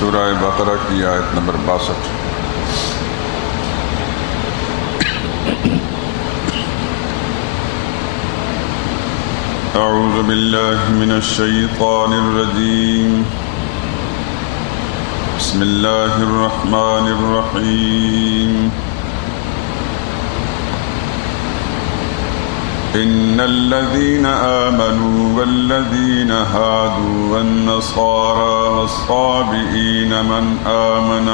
سورہ بقرہ کی آیت نمبر 62۔ اعوذ باللہ من الشیطان الرجیم، بسم اللہ الرحمن الرحیم۔ ان الذين آمنوا والذين هادوا والنصارى والصابئين من آمن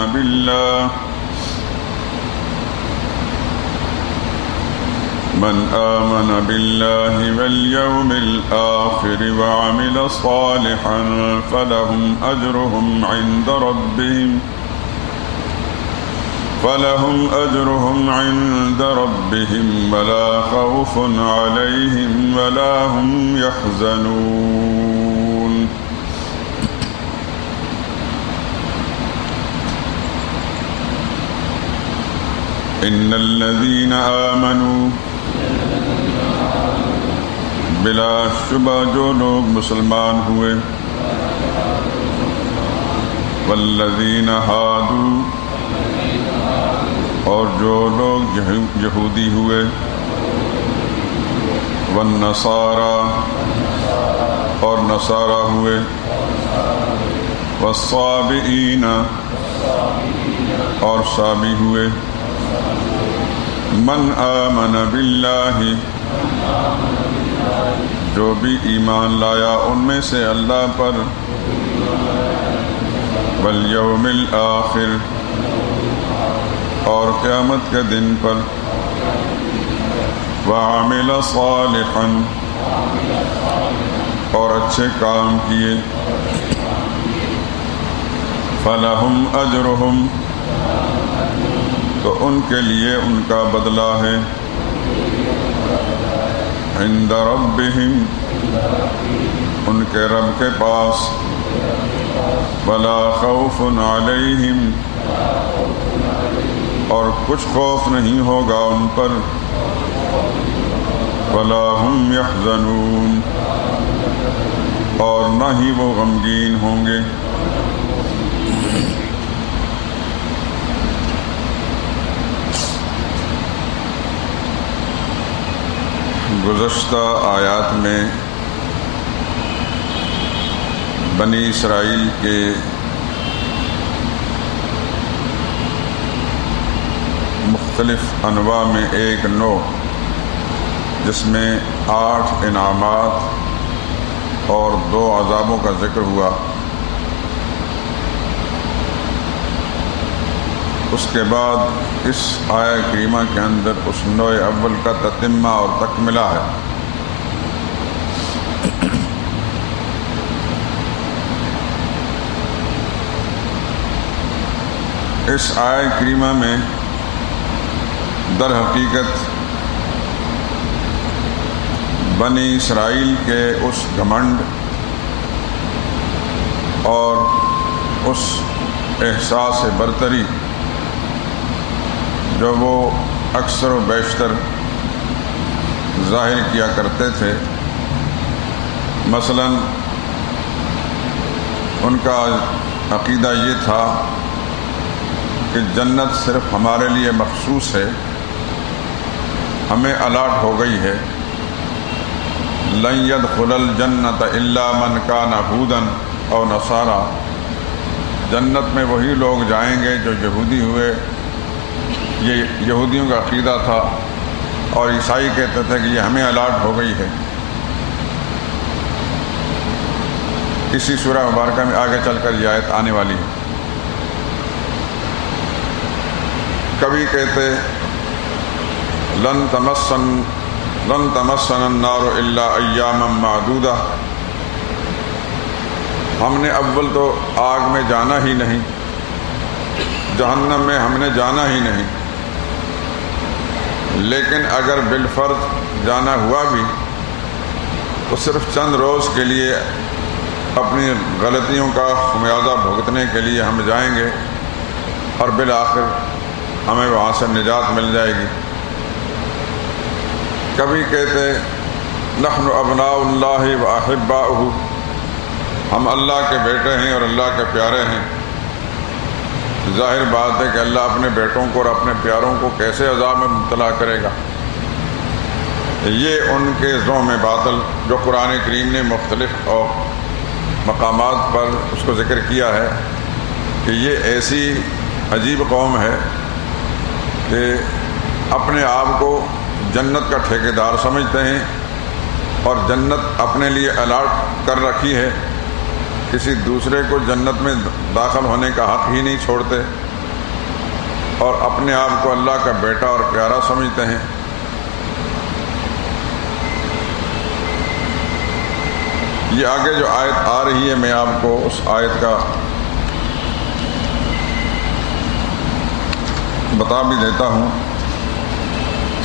بالله واليوم الآخر وعمل صالحا فلهم أجرهم عند ربهم ولا خوف عليهم ولا هم يحزنون۔ إن الذين آمنوا، بلا شبہ جو لوگ مسلمان ہوئے، والذین ہادوا، اور جو لوگ یہودی ہوئے، والنصارى، اور نصارہ ہوئے، والصابئین، اور صابی ہوئے، من آمن باللہ، جو بھی ایمان لایا ان میں سے اللہ پر، والیوم الآخر، اور قیامت کے دن پر، وعمل صالحا، اور اچھے کام کیے، فلہم اجرہم، تو ان کے لیے ان کا بدلہ ہے، عند ربہم، ان کے رب کے پاس، ولا خوف علیہم، اور کچھ خوف نہیں ہوگا ان پر، ولا هم يحزنون، اور نہ ہی وہ غمگین ہوں گے۔ گزشتہ آیات میں بنی اسرائیل کے مختلف انواع میں ایک نوع، جس میں 8 انعامات اور 2 عذابوں کا ذکر ہوا، اس کے بعد اس آیہ کریمہ کے اندر اس نوع اول کا تتمہ اور تکملہ ہے۔ اس آیہ کریمہ میں در حقیقت بنی اسرائیل کے اس گھمنڈ اور اس احساس برتری جو وہ اکثر و بیشتر ظاہر کیا کرتے تھے، مثلا ان کا عقیدہ یہ تھا کہ جنت صرف ہمارے لیے مخصوص ہے، ہمیں الاٹ ہو گئی ہے، لن يدخل الجنت الا من كان هودا او نصارى، جنت میں وہی لوگ جائیں گے جو یہودی ہوئے، یہ یہودیوں کا عقیدہ تھا، اور عیسائی کہتے تھے کہ یہ ہمیں الاٹ ہو گئی ہے۔ اسی سورہ مبارکہ میں آگے چل کر یہ آیت آنے والی ہے۔ کبھی کہتے لن تمسن النار الا ایاما معدودہ، ہم نے اول تو آگ میں جانا ہی نہیں، جہنم میں ہم نے جانا ہی نہیں، لیکن اگر بالفرض جانا ہوا بھی تو صرف چند روز کے لیے اپنی غلطیوں کا خمیازہ بھگتنے کے لیے ہم جائیں گے، اور بالآخر ہمیں وہاں سے نجات مل جائے گی۔ کبھی کہتے نحن ابناء اللہ و احباؤہ، ہم اللہ کے بیٹے ہیں اور اللہ کے پیارے ہیں، ظاہر بات ہے کہ اللہ اپنے بیٹوں کو اور اپنے پیاروں کو کیسے عذاب میں مبتلا کرے گا۔ یہ ان کے زعم باطل جو قرآن کریم نے مختلف اور مقامات پر اس کو ذکر کیا ہے کہ یہ ایسی عجیب قوم ہے کہ اپنے آپ کو جنت کا ٹھیکیدار سمجھتے ہیں اور جنت اپنے لیے الاٹ کر رکھی ہے، کسی دوسرے کو جنت میں داخل ہونے کا حق ہی نہیں چھوڑتے اور اپنے آپ کو اللہ کا بیٹا اور پیارا سمجھتے ہیں۔ یہ آگے جو آیت آ رہی ہے میں آپ کو اس آیت کا بتا بھی دیتا ہوں۔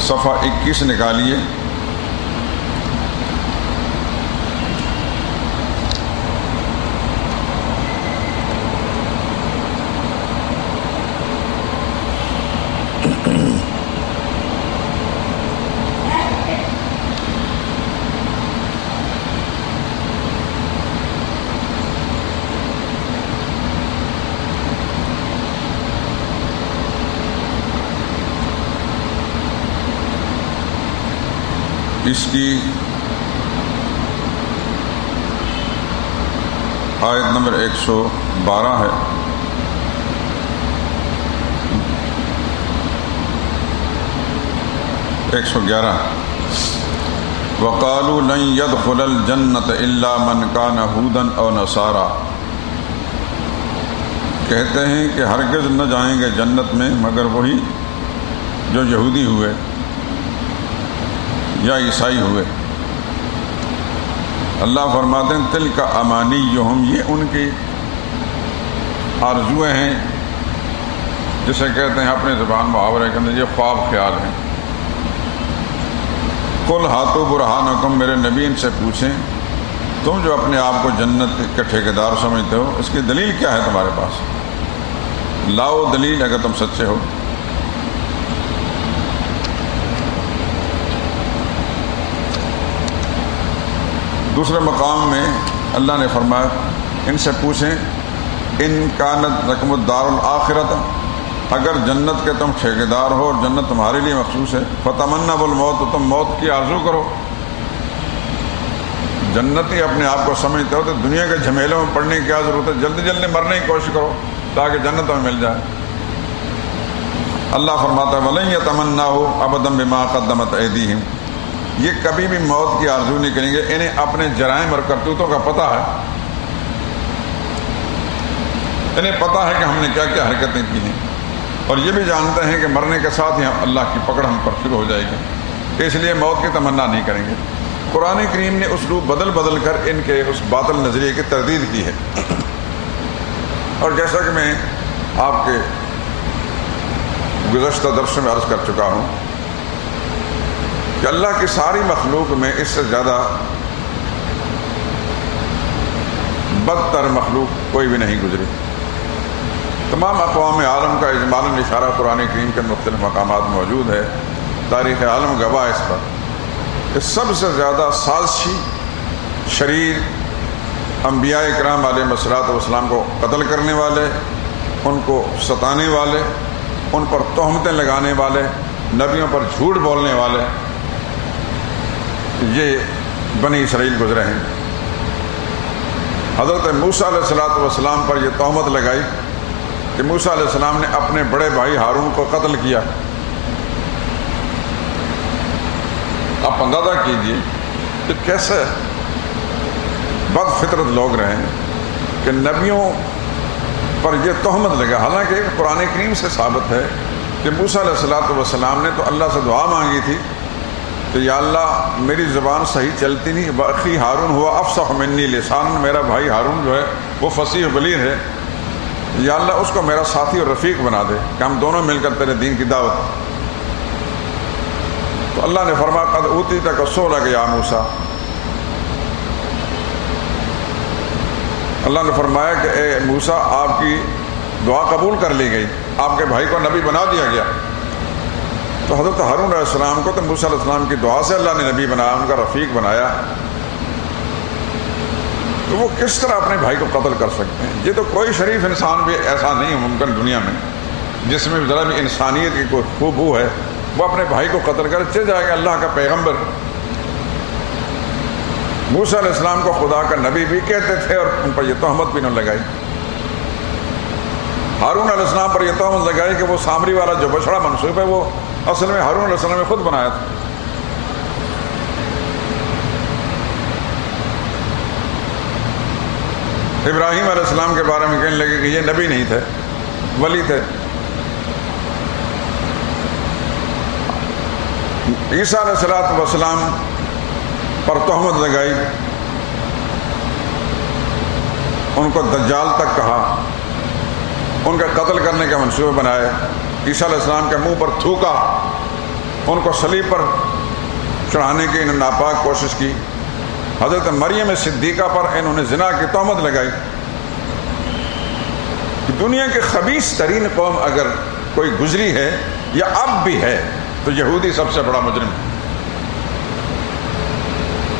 صفحہ 21 نکالیے۔ اس کی آیت نمبر 112 ہے۔ وَقَالُوا لَن يَدْخُلَ الْجَنَّةَ إِلَّا مَنْ كَانَ هُودًا أَوْ نَصَارَىٰ، کہتے ہیں کہ ہرگز نہ جائیں گے جنت میں مگر وہی جو یہودی ہوئے یا عیسائی ہوئے۔ اللہ فرماتے ہیں تِلْکَ أَمَانِيُّهُمْ، یہ ان کی آرزویں ہیں، جسے کہتے ہیں اپنے زبان محاورے کے اندر یہ خواب خیال ہیں۔ قُلْ هَاتُوا بُرْهَانَكُمْ، میرے نبی ان سے پوچھیں تم جو اپنے آپ کو جنت کے ٹھیکیدار سمجھتے ہو اس کی دلیل کیا ہے تمہارے پاس؟ لاؤ دلیل اگر تم سچے ہو۔ دوسرے مقام میں اللہ نے فرمایا ان سے پوچھیں ان کانت لکم الدار الآخرۃ، اگر جنت کے تم ٹھیکیدار ہو اور جنت تمہارے لیے مخصوص ہے، فتمنوا الموت، تو تم موت کی آرزو کرو۔ جنتی اپنے آپ کو سمجھتے ہو تو دنیا کے جھمیلوں میں پڑنے کی کیا ضرورت ہے، جلدی جلدی مرنے کی کوشش کرو تاکہ جنت تمہیں مل جائے۔ اللہ فرماتا ہے وَلَن يَتَمَنَّاهُ أَبَدًا بِمَا قَدَّمَتْ أَيْدِيهِمْ، یہ کبھی بھی موت کی آرزو نہیں کریں گے، انہیں اپنے جرائم اور کرتوتوں کا پتہ ہے، انہیں پتہ ہے کہ ہم نے کیا کیا حرکتیں کی ہیں، اور یہ بھی جانتے ہیں کہ مرنے کے ساتھ ہی اللہ کی پکڑ ہم پر شروع ہو جائے گی، اس لیے موت کی تمنا نہیں کریں گے۔ قرآن کریم نے اسلوب بدل بدل کر ان کے اس باطل نظریے کی تردید کی ہے، اور جیسا کہ میں آپ کے گزشتہ درس میں عرض کر چکا ہوں کہ اللہ کی ساری مخلوق میں اس سے زیادہ بدتر مخلوق کوئی بھی نہیں گزری۔ تمام اقوام عالم کا اجمالاً اشارہ قرآن کریم کے مختلف مقامات موجود ہے، تاریخ عالم گواہ اس پر کہ سب سے زیادہ سازشی شریر انبیاء اکرام علیہ الصلوۃ والسلام کو قتل کرنے والے، ان کو ستانے والے، ان پر تہمتیں لگانے والے، نبیوں پر جھوٹ بولنے والے، یہ بنی اسرائیل گزرے ہیں۔ حضرت موسیٰ علیہ الصلوۃ والسلام پر یہ تہمت لگائی کہ موسیٰ علیہ السلام نے اپنے بڑے بھائی ہارون کو قتل کیا۔ آپ اندازہ کیجئے کہ کیسے بد فطرت لوگ رہے ہیں کہ نبیوں پر یہ تہمت لگا، حالانکہ قرآن کریم سے ثابت ہے کہ موسیٰ علیہ الصلوۃ والسلام نے تو اللہ سے دعا مانگی تھی کہ یا اللہ میری زبان صحیح چلتی نہیں، باقی ہارون ہوا افصح منی لسان، میرا بھائی ہارون جو ہے وہ فصیح بلیغ ہے، یا اللہ اس کو میرا ساتھی اور رفیق بنا دے کہ ہم دونوں مل کر تیرے دین کی دعوت۔ تو اللہ نے فرمایا قد اوتیت سؤلک یا موسیٰ، اللہ نے فرمایا کہ اے موسیٰ آپ کی دعا قبول کر لی گئی، آپ کے بھائی کو نبی بنا دیا گیا۔ تو حضرت ہارون علیہ السلام کو تو موسیٰ علیہ السلام کی دعا سے اللہ نے نبی بنایا، ان کا رفیق بنایا۔ تو وہ کس طرح اپنے بھائی کو قتل کر سکتے ہیں؟ یہ تو کوئی شریف انسان بھی ایسا نہیں ممکن دنیا میں جس میں ذرا بھی انسانیت کی کوئی خوبو ہے وہ اپنے بھائی کو قتل کر چل جائے گا۔ اللہ کا پیغمبر موسیٰ علیہ السلام کو خدا کا نبی بھی کہتے تھے اور ان پر یہ تہمت بھی نہ لگائی۔ ہارون علیہ السلام پر یہ تہمت لگائی کہ وہ سامری والا جو بچڑا منسوب ہے وہ اصل میں ہارون علیہ السلام نے خود بنایا تھا۔ ابراہیم علیہ السلام کے بارے میں کہنے لگے کہ یہ نبی نہیں تھے، ولی تھے۔ عیسیٰ علیہ السلام پر تہمت لگائی، ان کو دجال تک کہا، ان کا قتل کرنے کا منصوبہ بنائے، عیسیٰ علیہ السلام کے منہ پر تھوکا، ان کو صلیب پر چڑھانے کی انہوں نے ناپاک کوشش کی۔ حضرت مریم صدیقہ پر انہوں نے زنا کی تہمت لگائی۔ دنیا کے خبیث ترین قوم اگر کوئی گزری ہے یا اب بھی ہے تو یہودی سب سے بڑا مجرم ہے۔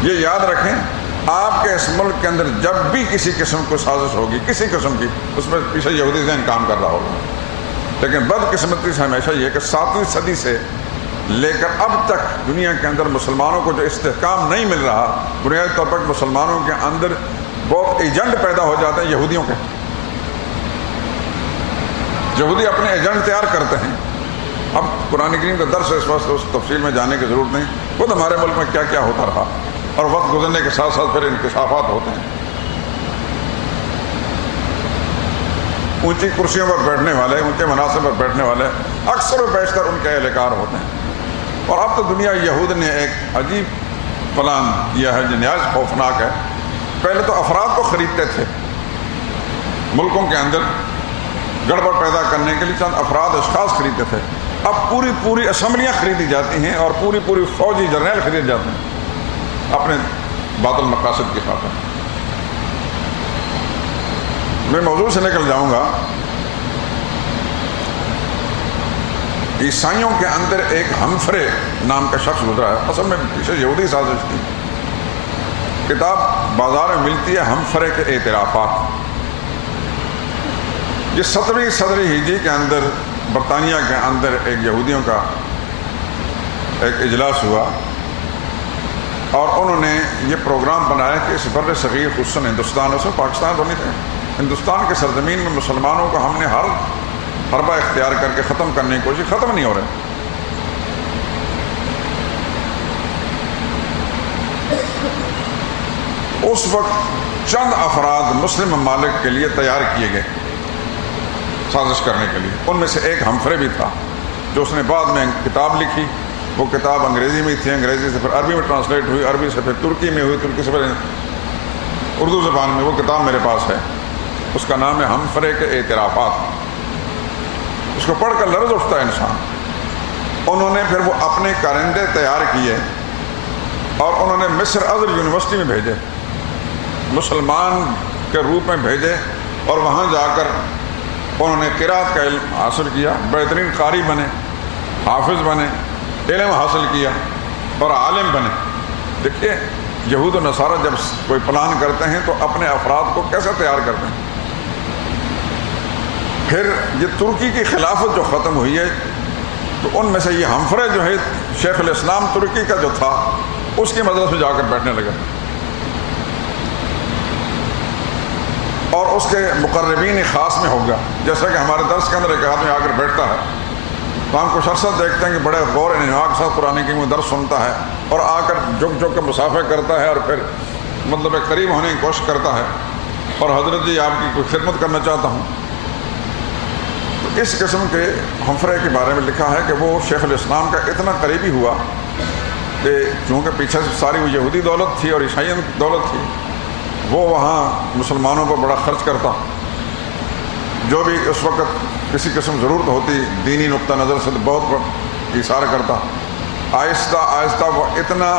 یہ یاد رکھیں، آپ کے اس ملک کے اندر جب بھی کسی قسم کو سازش ہوگی کسی قسم کی، اس میں پیچھے یہودی ذہن کام کر رہا ہوگا۔ لیکن بدقسمتی سے ہمیشہ یہ کہ 7ویں صدی سے لے کر اب تک دنیا کے اندر مسلمانوں کو جو استحکام نہیں مل رہا، بنیادی طور پر مسلمانوں کے اندر بہت ایجنٹ پیدا ہو جاتے ہیں یہودیوں کے۔ یہودی اپنے ایجنٹ تیار کرتے ہیں۔ اب قرآن کریم کا درس ہے، اس وقت اس تفصیل میں جانے کی ضرورت نہیں، خود ہمارے ملک میں کیا کیا ہوتا رہا اور وقت گزرنے کے ساتھ ساتھ پھر انکشافات ہوتے ہیں۔ اونچی کرسیوں پر بیٹھنے والے، اونچے مناصب پر بیٹھنے والے اکثر و بیشتر ان کے اہلکار ہوتے ہیں۔ اور اب تو دنیا یہود نے ایک عجیب پلان کیا ہے جو نہایت خوفناک ہے۔ پہلے تو افراد کو خریدتے تھے، ملکوں کے اندر گڑبڑ پیدا کرنے کے لیے چند افراد اشخاص خریدتے تھے۔ اب پوری اسمبلیاں خریدی جاتی ہیں اور پوری فوجی جرنیل خرید جاتے ہیں اپنے باطل مقاصد کی خاطر۔ میں موضوع سے نکل جاؤں گا۔ عیسائیوں کے اندر ایک ہمفرے نام کا شخص گزرا ہے، اصل میں اسے یہودی سازش تھی۔ کتاب بازار میں ملتی ہے، ہمفرے کے اعترافات۔ یہ 7ویں صدی ہجری کے اندر برطانیہ کے اندر ایک یہودیوں کا ایک اجلاس ہوا اور انہوں نے یہ پروگرام بنایا کہ اس بر صغیر خصوصاً ہندوستان، اس میں پاکستان تو نہیں تھے، ہندوستان کے سرزمین میں مسلمانوں کو ہم نے ہر حربہ اختیار کر کے ختم کرنے کی کوشش، ختم نہیں ہو رہے۔ اس وقت چند افراد مسلم ممالک کے لیے تیار کیے گئے سازش کرنے کے لیے۔ ان میں سے ایک ہمفرے بھی تھا جو اس نے بعد میں کتاب لکھی۔ وہ کتاب انگریزی میں تھی، انگریزی سے پھر عربی میں ٹرانسلیٹ ہوئی، عربی سے پھر ترکی میں ہوئی، ترکی سے پھر اردو زبان میں۔ وہ کتاب میرے پاس ہے، اس کا نام ہے ہمفرے کے اعترافات۔ اس کو پڑھ کر لرز اٹھتا ہے انسان۔ انہوں نے پھر وہ اپنے کارندے تیار کیے اور انہوں نے مصر ازہر یونیورسٹی میں بھیجے، مسلمان کے روپ میں بھیجے، اور وہاں جا کر انہوں نے قرات کا علم حاصل کیا، بہترین قاری بنے، حافظ بنے، علم حاصل کیا اور عالم بنے۔ دیکھیے یہود و نصارہ جب کوئی پلان کرتے ہیں تو اپنے افراد کو کیسے تیار کرتے ہیں۔ پھر یہ ترکی کی خلافت جو ختم ہوئی ہے تو ان میں سے یہ ہمفرے جو ہے شیخ الاسلام ترکی کا جو تھا اس کی مجلس میں جا کر بیٹھنے لگا اور اس کے مقربین خاص میں ہوگا۔ جیسا کہ ہمارے درس کے اندر ایک آدمی آ کر بیٹھتا ہے تو ہم کچھ عرصہ دیکھتے ہیں کہ بڑے غور انعام کے ساتھ قرآن کریم میں درس سنتا ہے اور آ کر جھک کے مسافہ کرتا ہے اور پھر مطلب قریب ہونے کی کوشش کرتا ہے اور حضرت جی آپ کی کوئی خدمت کرنا چاہتا ہوں۔ تو اس قسم کے ہمفرے کے بارے میں لکھا ہے کہ وہ شیخ الاسلام کا اتنا قریبی ہوا کہ چونکہ پیچھے سے ساری وہ یہودی دولت تھی اور عیسائیوں کی دولت تھی، وہ وہاں مسلمانوں پر بڑا خرچ کرتا، جو بھی اس وقت کسی قسم ضرورت ہوتی دینی نقطہ نظر سے بہت ایثار کرتا۔ آہستہ آہستہ وہ اتنا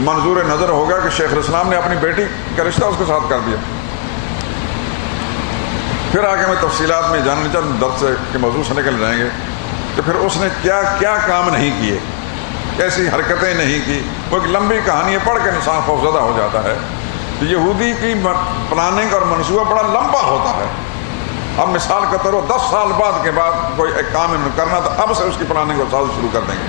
منظور نظر ہو گیا کہ شیخ الاسلام نے اپنی بیٹی کا رشتہ اس کے ساتھ کر دیا۔ پھر آگے میں تفصیلات میں جاننا چاہتا درس کے موضوع سے نکل جائیں گے کہ پھر اس نے کیا کیا کام نہیں کیے، کیسی حرکتیں نہیں کی۔ وہ ایک لمبی کہانی ہے، پڑھ کے انسان خوفزدہ ہو جاتا ہے یہودی کی پلاننگ اور منصوبہ بڑا لمبا ہوتا ہے. اب مثال کے طور پر 10 سال بعد کے بعد کوئی ایک کام کرنا تو اب سے اس کی پلاننگ اور سازش شروع کر دیں گے.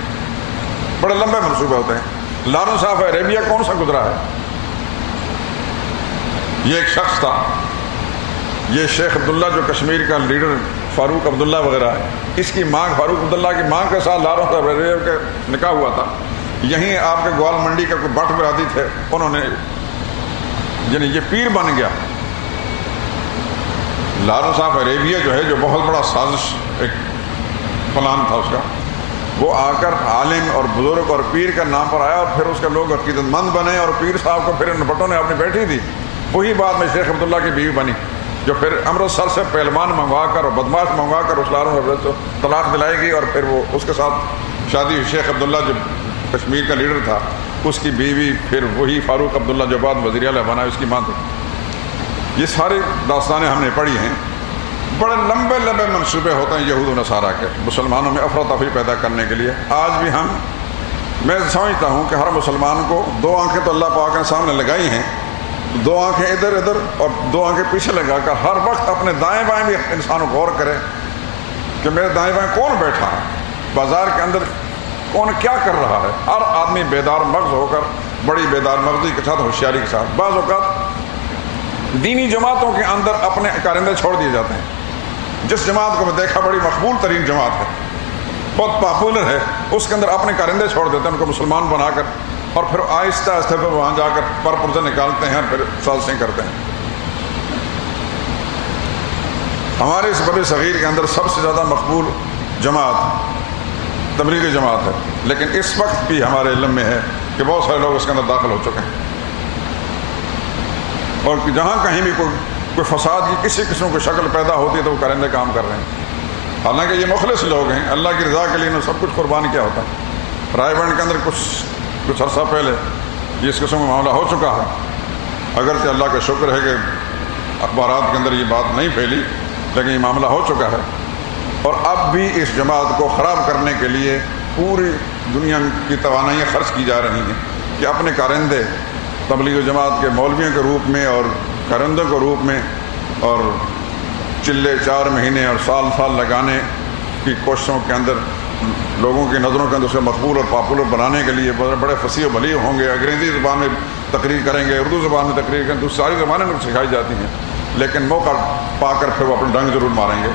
بڑے لمبے منصوبے ہوتے ہیں. لارنس آف عربیہ کون سا گزرا ہے؟ یہ ایک شخص تھا، یہ شیخ عبداللہ جو کشمیر کا لیڈر فاروق عبداللہ وغیرہ ہے، اس کی ماں فاروق عبداللہ کی ماں کے ساتھ لارنس آف عربیہ کا نکاح ہوا تھا. یہیں آپ کے گوال منڈی کا کوئی بٹ برادری تھے، انہوں نے یعنی یہ پیر بن گیا. لارنس آف عربیہ جو ہے، جو بہت بڑا سازش ایک پلان تھا اس کا، وہ آ کر عالم اور بزرگ اور پیر کا نام پر آیا اور پھر اس کے لوگ عقیدت مند بنے اور پیر صاحب کو پھر ان بٹوں نے اپنی بیٹھی دی. وہی بعد میں شیخ عبداللہ کی بیوی بنی، جو پھر امرتسر سے پہلوان منگوا کر اور بدماش منگوا کر اس لارنس کو طلاق دلائی گئی اور پھر وہ اس کے ساتھ شادی ہوئی. شیخ عبداللہ جو کشمیر کا لیڈر تھا، اس کی بیوی پھر وہی فاروق عبداللہ جو بعد وزیر اعلیٰ بنا، اس کی ماں تھی. یہ ساری داستانیں ہم نے پڑھی ہیں. بڑے لمبے لمبے منصوبے ہوتے ہیں یہود و نصارہ کے مسلمانوں میں افراتفری پیدا کرنے کے لیے. آج بھی میں سمجھتا ہوں کہ ہر مسلمان کو 2 آنکھیں تو اللہ پاک نے سامنے لگائی ہیں، 2 آنکھیں ادھر ادھر اور 2 آنکھیں پیچھے لگا کر ہر وقت اپنے دائیں بائیں بھی انسان غور کرے کہ میرے دائیں بائیں کون بیٹھا ہے، بازار کے اندر کون کیا کر رہا ہے. ہر آدمی بیدار مغز ہو کر، بڑی بیدار مغزی کے ساتھ، ہوشیاری کے ساتھ. بعض اوقات دینی جماعتوں کے اندر اپنے کارندے چھوڑ دیے جاتے ہیں. جس جماعت کو میں دیکھا بڑی مقبول ترین جماعت ہے، بہت پاپولر ہے، اس کے اندر اپنے کارندے چھوڑ دیتے ہیں ان کو مسلمان بنا کر، اور پھر آہستہ آہستہ پھر وہاں جا کر پر پرزے نکالتے ہیں اور پھر سازشیں کرتے ہیں. ہمارے اس بر صغیر کے اندر سب سے زیادہ مقبول جماعت تبلیغی جماعت ہے، لیکن اس وقت بھی ہمارے علم میں ہے کہ بہت سارے لوگ اس کے اندر داخل ہو چکے ہیں، اور جہاں کہیں بھی کوئی فساد کی کسی قسم کی شکل پیدا ہوتی ہے تو وہ کرندے کام کر رہے ہیں. حالانکہ یہ مخلص لوگ ہیں، اللہ کی رضا کے لیے انہوں نے سب کچھ قربان کیا ہوتا ہے. رائے بینڈ کے اندر کچھ عرصہ پہلے یہ اس قسم کا معاملہ ہو چکا ہے. اگرچہ اللہ کا شکر ہے کہ اخبارات کے اندر یہ بات نہیں پھیلی، لیکن یہ معاملہ ہو چکا ہے. اور اب بھی اس جماعت کو خراب کرنے کے لیے پوری دنیا کی توانائیاں خرچ کی جا رہی ہیں کہ اپنے کارندے تبلیغ جماعت کے مولویوں کے روپ میں اور کارندوں کے روپ میں اور چلے 4 مہینے اور سال لگانے کی کوششوں کے اندر لوگوں کی نظروں کے اندر اسے مقبول اور پاپولر بنانے کے لیے بڑے فصیح و بلیغ ہوں گے. انگریزی زبان میں تقریر کریں گے، اردو زبان میں تقریر کریں گے، ساری زبانیں میں سکھائی جاتی ہیں، لیکن موقع پا کر پھر وہ اپنے ڈنگ ضرور ماریں گے.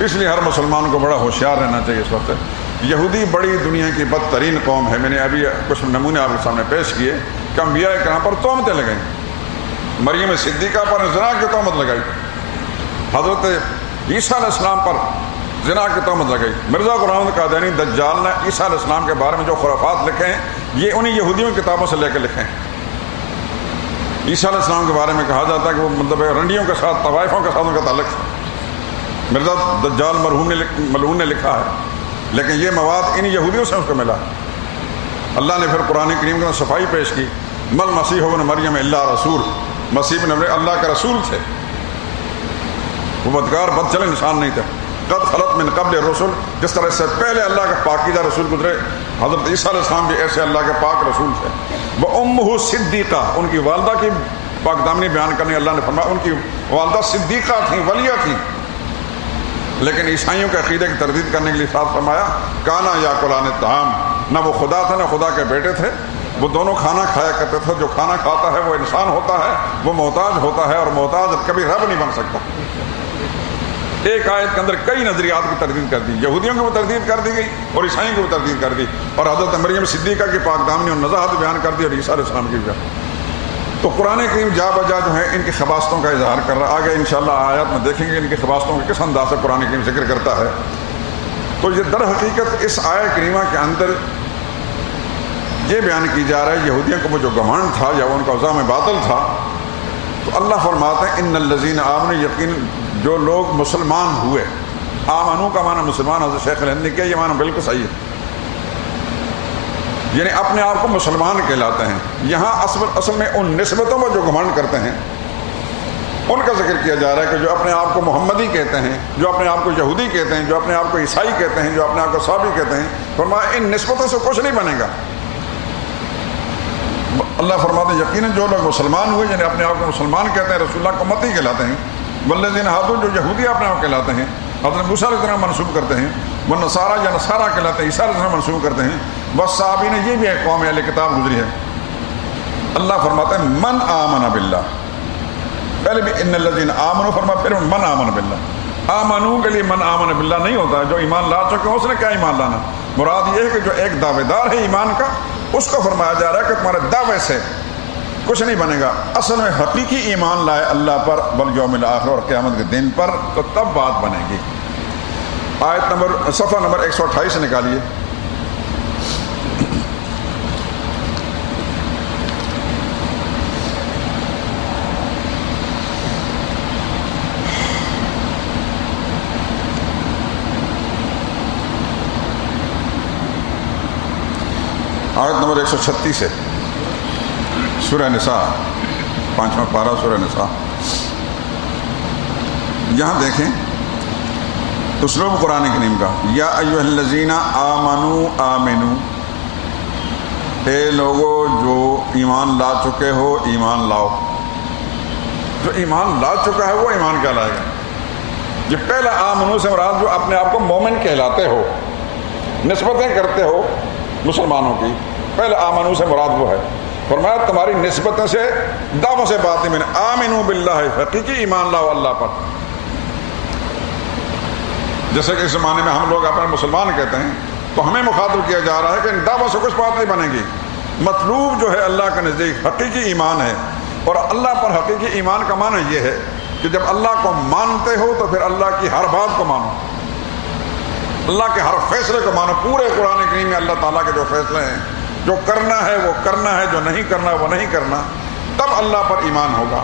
اس لیے ہر مسلمان کو بڑا ہوشیار رہنا چاہیے اس وقت. یہودی بڑی دنیا کی بدترین قوم ہے. میں نے ابھی کچھ نمونے آپ کے سامنے پیش کیے کہ انبیاء کرام پر تہمتیں لگائیں. مریم صدیقہ پر زنا کی تہمت لگائی، حضرت عیسیٰ علیہ السلام پر زنا کی تہمت لگائی. مرزا غلام قادیانی دجال نے عیسیٰ علیہ السلام کے بارے میں جو خرافات لکھے ہیں یہ انہی یہودیوں کی کتابوں سے لے کے لکھے ہیں. عیسیٰ علیہ السلام کے بارے میں کہا جاتا ہے کہ وہ مطلب رنڈیوں کے ساتھ، طوائفوں کے ساتھ ان کا تعلق تھا. مرزا دجال ملعون نے لکھا ہے، لیکن یہ مواد ان یہودیوں سے اس کو ملا. اللہ نے پھر قرآن کریم کے اندر صفائی پیش کی، مل مسیح ابن مریم الا رسول، مسیح ابن مریم اللہ کا رسول تھے، وہ بدکار بدچل انسان نہیں تھے. قد خلط من قبل الرسل، جس طرح سے پہلے اللہ کے پاکیزہ رسول گزرے، حضرت عیسیٰ علیہ السلام بھی ایسے اللہ کے پاک رسول تھے. وامہ صدیقہ، ان کی والدہ کی پاک دامنی بیان کرنے اللہ نے فرمایا ان کی والدہ صدیقہ تھیں، ولیہ تھیں. لیکن عیسائیوں کے عقیدے کی تردید کرنے کے لیے ساتھ فرمایا کانا یاکلان الطعام، نہ وہ خدا تھا نہ خدا کے بیٹے تھے، وہ دونوں کھانا کھایا کرتے تھے. جو کھانا کھاتا ہے وہ انسان ہوتا ہے، وہ محتاج ہوتا ہے، اور محتاج کبھی رب نہیں بن سکتا. ایک آیت کے اندر کئی نظریات کی تردید کر دی، یہودیوں کی وہ تردید کر دی گئی اور عیسائیوں کی وہ تردید کر دی، اور حضرت مریم صدیقہ کی پاک دامنی اور نزاہت بیان کر دی، اور عیسیٰ علیہ السلام کی بھی. تو قرآن کریم جا بجا جو ہے ان کی خباستوں کا اظہار کر رہا ہے. آگے انشاءاللہ آیات میں دیکھیں گے ان کی خباستوں کا کس انداز سے قرآن کریم ذکر کرتا ہے. تو یہ در حقیقت اس آیت کریمہ کے اندر یہ بیان کی جا رہا ہے یہودیوں کو وہ جو گھمنڈ تھا یا ان کا عزام باطل تھا. تو اللہ فرماتے ہیں ان الذین آمنوا، یقین جو لوگ مسلمان ہوئے. آمنو کا معنی مسلمان، حضرت شیخ الہند نے کیا، یہ معنی بالکل صحیح ہے، یعنی اپنے آپ کو مسلمان کہلاتے ہیں. یہاں اصل میں ان نسبتوں میں جو گھمنڈ کرتے ہیں ان کا ذکر کیا جا رہا ہے کہ جو اپنے آپ کو محمدی کہتے ہیں، جو اپنے آپ کو یہودی کہتے ہیں، جو اپنے آپ کو عیسائی کہتے ہیں، جو اپنے آپ کو صابی کہتے ہیں، فرمایا ان نسبتوں سے کچھ نہیں بنے گا. اللہ فرماتے ہیں یقیناً جو لوگ مسلمان ہوئے، یعنی اپنے آپ کو مسلمان کہتے ہیں، رسول اللہ کو امتی کہلاتے ہیں، والذین ہادوا جو یہودی اپنے آپ کہلاتے ہیں، حضرت موسیٰ علیہ السلام منسوب کرتے ہیں، وہ نصارہ یا نصارہ کہلاتے ہیں، عیسیٰ علیہ السلام منسوب کرتے ہیں، والصابئین یہ بھی ایک قوم اہل کتاب گزری ہے۔ اللہ فرماتے ہیں من آمن باللہ، پہلے بھی ان الذین آمنوا فرمایا، پھر من آمن باللہ۔ آمنو کے لیے من آمن باللہ نہیں ہوتا ہے، جو ایمان لا چکے ہیں اس نے کیا ایمان لانا، مراد یہ ہے کہ جو ایک دعوے دار ہے ایمان کا، اس کو فرمایا جا رہا ہے کہ تمہارے دعوے سے کچھ نہیں بنے گا، اصل میں حقیقی ایمان لائے اللہ پر والیوم الآخر اور قیامت کے دن پر، تو تب بات بنے گی۔ آیت نمبر صفحہ نمبر 128 سے نکالیے۔ آیت نمبر 136 سے سورہ نساء، 5واں پارہ سورہ نساء۔ یہاں دیکھیں اسلوب قرآن کریم کا، یا ایھا الذین آمنوا آمنو، اے لوگو جو ایمان لا چکے ہو ایمان لاؤ۔ جو ایمان لا چکا ہے وہ ایمان کیا لائے گا؟ یہ پہلا آمنو سے مراد جو اپنے آپ کو مومن کہلاتے ہو، نسبتیں کرتے ہو مسلمانوں کی، پہلے آمنو سے مراد وہ ہے۔ فرمایا تمہاری نسبتوں سے، دعووں سے بات نہیں، میں نے آمنو باللہ، حقیقی ایمان لاؤ اللہ پر۔ جیسے کہ اس زمانے میں ہم لوگ اپنے مسلمان کہتے ہیں تو ہمیں مخاطب کیا جا رہا ہے کہ ان دعووں سے کچھ بات نہیں بنے گی، مطلوب جو ہے اللہ کے نزدیک حقیقی ایمان ہے۔ اور اللہ پر حقیقی ایمان کا معنی یہ ہے کہ جب اللہ کو مانتے ہو تو پھر اللہ کی ہر بات کو مانو، اللہ کے ہر فیصلے کو مانو۔ پورے قرآن کریم میں اللہ تعالیٰ کے جو فیصلے ہیں، جو کرنا ہے وہ کرنا ہے، جو نہیں کرنا ہے وہ نہیں کرنا، تب اللہ پر ایمان ہوگا۔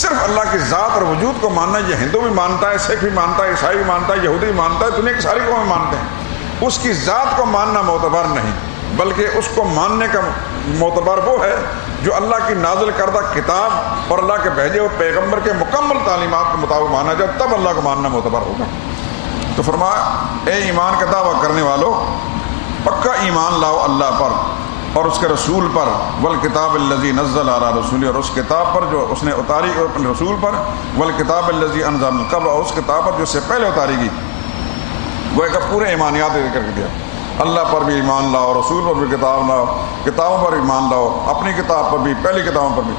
صرف اللہ کی ذات اور وجود کو ماننا یہ ہندو بھی مانتا ہے، سکھ بھی مانتا ہے، عیسائی بھی مانتا ہے، یہودی بھی مانتا ہے، دنیا کی ساری قومیں مانتے ہیں۔ اس کی ذات کو ماننا معتبر نہیں، بلکہ اس کو ماننے کا معتبر وہ ہے جو اللہ کی نازل کردہ کتاب اور اللہ کے بھیجے ہوئے پیغمبر کے مکمل تعلیمات کے مطابق مانا جائے، تب اللہ کو ماننا معتبر ہوگا۔ تو فرمایا اے ایمان کا دعویٰ کرنے والوں، پکا ایمان لاؤ اللہ پر اور اس کے رسول پر، والکتاب الذی نزل علی رسولہ، اور اس کتاب پر جو اس نے اتاری اپنے رسول پر، والکتاب الذی انزل من قبل، اور اس کتاب پر جو اس سے پہلے اتاری گئی۔ وہ ایک پورے ایمانیات ذکر کر دیا، اللہ پر بھی ایمان لاؤ، رسول پر بھی کتاب لاؤ، کتابوں پر ایمان لاؤ، اپنی کتاب پر بھی، پہلی کتابوں پر بھی۔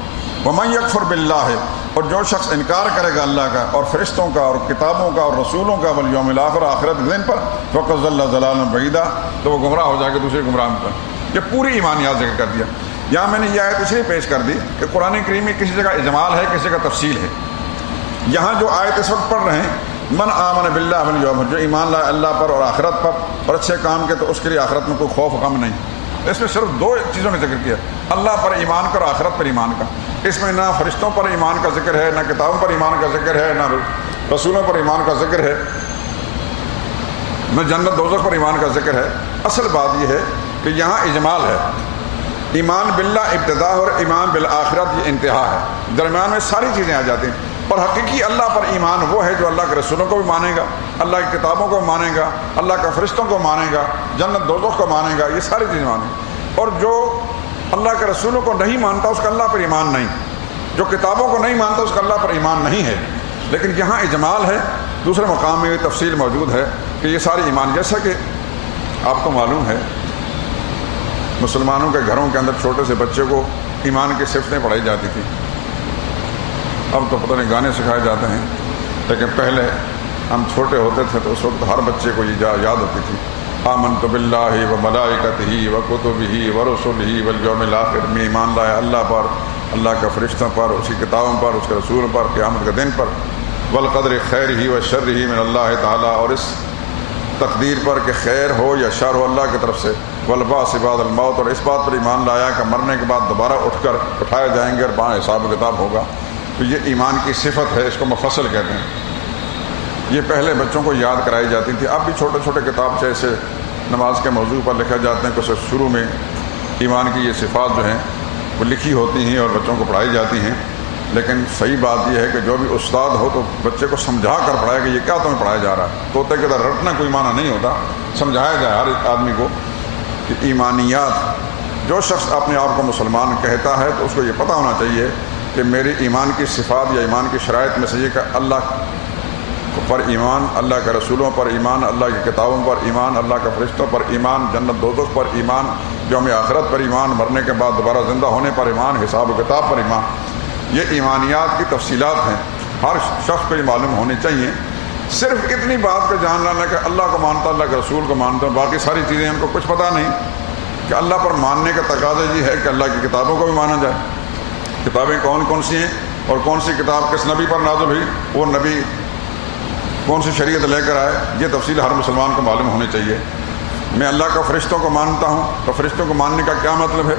ومن یکفر باللہ، اور جو شخص انکار کرے گا اللہ کا اور فرشتوں کا اور کتابوں کا اور رسولوں کا، والیوم الآخر، آخرت کے دن پر، فقد ضل ضلالا بعیدا، تو وہ گمراہ ہو جائے گا دوسرے گمراہ پر۔ یہ پوری ایمانیات ذکر کر دیا۔ یہاں میں نے یہ آیت اس لیے پیش کر دی کہ قرآن کریم میں کسی جگہ اجمال ہے، کسی جگہ تفصیل ہے۔ یہاں جو آیت اس وقت پڑھ رہے ہیں، من آمن باللہ والیوم، جو ایمان لائے اللہ پر اور آخرت پر اور اچھے کام کے، تو اس کے لیے آخرت میں کوئی خوف غم نہیں۔ اس میں صرف دو چیزوں نے ذکر کیا، اللہ پر ایمان کا اور آخرت پر ایمان کا۔ اس میں نہ فرشتوں پر ایمان کا ذکر ہے، نہ کتابوں پر ایمان کا ذکر ہے، نہ رسولوں پر ایمان کا ذکر ہے، نہ جنت دوزخ پر ایمان کا ذکر ہے۔ اصل بات یہ ہے کہ یہاں اجمال ہے، ایمان باللہ ابتدا اور ایمان بالآخرت یہ انتہا ہے، درمیان میں ساری چیزیں آ جاتی ہیں۔ اور حقیقی اللہ پر ایمان وہ ہے جو اللہ کے رسولوں کو بھی مانے گا، اللہ کی کتابوں کو مانے گا، اللہ کے فرشتوں کو مانے گا، جنت دوزخ کو مانے گا، یہ ساری چیزیں مانے گا۔ اور جو اللہ کے رسولوں کو نہیں مانتا اس کا اللہ پر ایمان نہیں، جو کتابوں کو نہیں مانتا اس کا اللہ پر ایمان نہیں ہے۔ لیکن یہاں اجمال ہے، دوسرے مقام میں یہ تفصیل موجود ہے کہ یہ ساری ایمان، جیسا کہ آپ کو معلوم ہے مسلمانوں کے گھروں کے اندر چھوٹے سے بچے کو ایمان کی صفتیں پڑھائی جاتی تھی۔ اب تو پتہ نہیں گانے سکھائے جاتے ہیں، لیکن پہلے ہم چھوٹے ہوتے تھے تو اس وقت ہر بچے کو یہ یاد ہوتی تھی، آمنت باللہ و ملائکتہ و کتبہ و رسلہ والیوم الآخر، میں ایمان لایا اللہ پر، اللہ کے فرشتوں پر، اس کی کتابوں پر، اس کے رسولوں پر، قیامت کے دن پر، والقدر خیرہ و شرہ من اللہ تعالیٰ، اور اس تقدیر پر کہ خیر ہو یا شر ہو اللہ کی طرف سے، والبعث بعد الموت، اور اس بات پر ایمان لایا کہ مرنے کے بعد دوبارہ اٹھ کر اٹھائے جائیں گے اور وہاں حساب و کتاب ہوگا۔ تو یہ ایمان کی صفت ہے، اس کو مفصل کہتے ہیں۔ یہ پہلے بچوں کو یاد کرائی جاتی تھی، اب بھی چھوٹے چھوٹے کتاب سے ایسے نماز کے موضوع پر لکھا جاتے ہیں کہ شروع میں ایمان کی یہ صفات جو ہیں وہ لکھی ہوتی ہیں اور بچوں کو پڑھائی جاتی ہیں۔ لیکن صحیح بات یہ ہے کہ جو بھی استاد ہو تو بچے کو سمجھا کر پڑھائے کہ یہ کیا تمہیں پڑھایا جا رہا ہے۔ طوطے کی طرح رٹنا کوئی معنی نہیں ہوتا، سمجھایا جائے ہر ایک آدمی کو کہ ایمانیات جو شخص اپنے آپ کو مسلمان کہتا ہے تو اس کو یہ پتہ ہونا چاہیے کہ میری ایمان کی صفات یا ایمان کی شرائط میں سے یہ کہ اللہ پر ایمان، اللہ کے رسولوں پر ایمان، اللہ کی کتابوں پر ایمان، اللہ کے فرشتوں پر ایمان، جنت دوزخ پر ایمان، یوم آخرت پر ایمان، مرنے کے بعد دوبارہ زندہ ہونے پر ایمان، حساب و کتاب پر ایمان۔ یہ ایمانیات کی تفصیلات ہیں، ہر شخص کو یہ معلوم ہونی چاہیے۔ صرف اتنی بات کا جان لینا کہ اللہ کو مانتا، اللہ کے رسول کو مانتا، باقی ساری چیزیں ان کو کچھ پتہ نہیں کہ اللہ پر ماننے کا تقاضا یہ ہے کہ اللہ کی کتابوں کو بھی مانا جائے۔ کتابیں کون کون سی ہیں اور کون سی کتاب کس نبی پر نازل ہوئی، وہ نبی کون سی شریعت لے کر آئے، یہ تفصیل ہر مسلمان کو معلوم ہونی چاہیے۔ میں اللہ کا فرشتوں کو مانتا ہوں تو فرشتوں کو ماننے کا کیا مطلب ہے،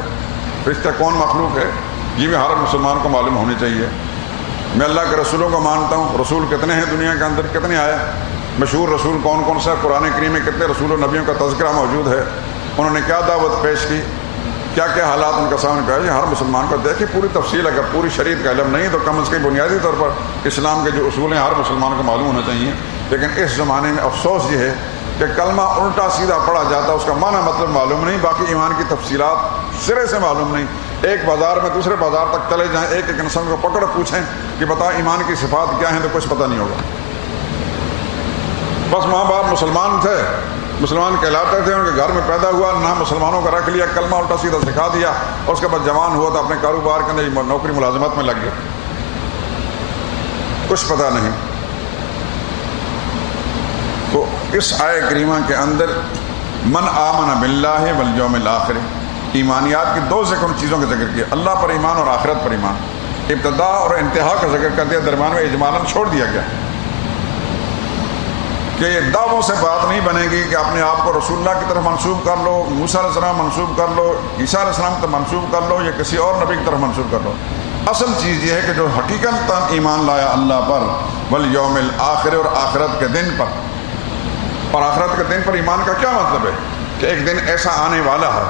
فرشتہ کون مخلوق ہے، یہ بھی ہر مسلمان کو معلوم ہونی چاہیے۔ میں اللہ کے رسولوں کو مانتا ہوں، رسول کتنے ہیں دنیا کے اندر، کتنے آئے، مشہور رسول کون کون سا، قرآن کریم میں کتنے رسول و نبیوں کا تذکرہ موجود ہے، انہوں نے کیا دعوت پیش کی، کیا کیا حالات ان کا سامنے پہ، ہر مسلمان کو دیکھیں پوری تفصیل۔ اگر پوری شریعت کا علم نہیں تو کم از کم بنیادی طور پر اسلام کے جو اصول ہیں ہر مسلمان کو معلوم ہونا چاہیے۔ لیکن اس زمانے میں افسوس یہ ہے کہ کلمہ الٹا سیدھا پڑھا جاتا ہے، اس کا معنی مطلب معلوم نہیں، باقی ایمان کی تفصیلات سرے سے معلوم نہیں۔ ایک بازار میں دوسرے بازار تک چلے جائیں، ایک ایک انسان کو پکڑ پوچھیں کہ بتا ایمان کی صفات کیا ہیں، تو کچھ پتہ نہیں ہوگا۔ بس ماں باپ مسلمان تھے، مسلمان کہلاتے تھے، ان کے گھر میں پیدا ہوا، نہ مسلمانوں کا رکھ لیا، کلمہ الٹا سیدھا سکھا دیا، اور اس کے بعد جوان ہوا تو اپنے کاروبار کے اندر نوکری ملازمت میں لگ گیا، کچھ پتہ نہیں۔ تو اس آیہ کریمہ کے اندر من آمن باللہ والیوم الآخر، ایمانیات کی دو چیزوں کا ذکر کیا، اللہ پر ایمان اور آخرت پر ایمان۔ ابتدا اور انتہا کا ذکر کر دیا، درمیان میں اجمالاً چھوڑ دیا گیا کہ یہ دعووں سے بات نہیں بنے گی کہ اپنے آپ کو رسول اللہ کی طرف منسوب کر لو، موسیٰ علیہ السلام منسوب کر لو، عیسیٰ علیہ السلام کی طرف منسوب کر لو، یا کسی اور نبی کی طرف منسوب کر لو۔ اصل چیز یہ ہے کہ جو حقیقت ایمان لایا اللہ پر والیوم الآخر، اور آخرت کے دن پر۔ اور آخرت کے دن پر ایمان کا کیا مطلب ہے کہ ایک دن ایسا آنے والا ہے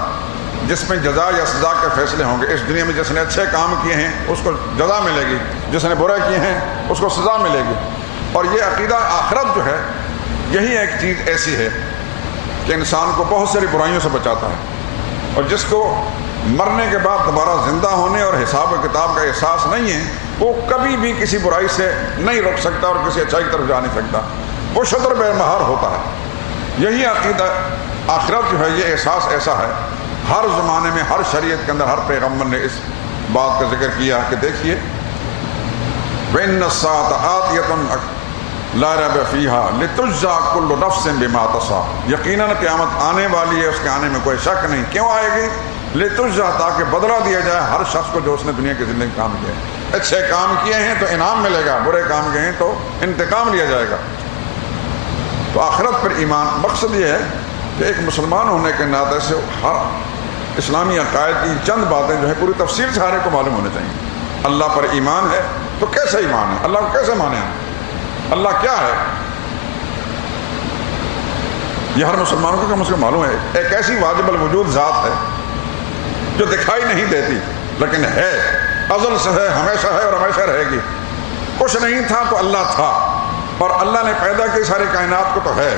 جس میں جزا یا سزا کے فیصلے ہوں گے۔ اس دنیا میں جس نے اچھے کام کیے ہیں اس کو جزا ملے گی، جس نے برے کیے ہیں اس کو سزا ملے گی۔ اور یہ عقیدہ آخرت جو ہے، یہی ایک چیز ایسی ہے کہ انسان کو بہت ساری برائیوں سے بچاتا ہے، اور جس کو مرنے کے بعد دوبارہ زندہ ہونے اور حساب و کتاب کا احساس نہیں ہے، وہ کبھی بھی کسی برائی سے نہیں رک سکتا اور کسی اچھائی کی طرف جا نہیں سکتا، وہ شطر بے مہار ہوتا ہے۔ یہی عقیدہ آخرت جو ہے، یہ احساس ایسا ہے، ہر زمانے میں ہر شریعت کے اندر ہر پیغمبر نے اس بات کا ذکر کیا کہ دیکھیے وَإِنَّ السَّاعَةَ آتِيَةٌ لَا رَيْبَ فِيهَا لِتُجْزَىٰ كُلُّ نَفْسٍ بِمَا تَسْعَىٰ، یقیناً قیامت آنے والی ہے، اس کے آنے میں کوئی شک نہیں۔ کیوں آئے گی؟ لِتُجْزَىٰ، تاکہ بدلہ دیا جائے ہر شخص کو جو اس نے دنیا کی زندگی کام کیا ہے۔ اچھے کام کیے ہیں تو انعام ملے گا، برے کام کیے ہیں تو انتقام لیا جائے گا۔ تو آخرت پر ایمان، مقصد یہ ہے کہ ایک مسلمان ہونے کے ناطے سے ہر اسلامی عقائد کی چند باتیں جو ہے پوری تفصیل سے ہر ایک کو معلوم ہونے چاہیے۔ اللہ پر ایمان ہے تو کیسے ایمان ہے، اللہ کو کیسے مانے ہیں، اللہ کیا ہے، یہ ہر مسلمان کو کم از کم معلوم ہے۔ ایک ایسی واجب الوجود ذات ہے جو دکھائی نہیں دیتی لیکن ہے، ازل سے ہے، ہمیشہ ہے اور ہمیشہ رہے گی۔ کچھ نہیں تھا تو اللہ تھا، اور اللہ نے پیدا کی ساری کائنات کو تو ہے۔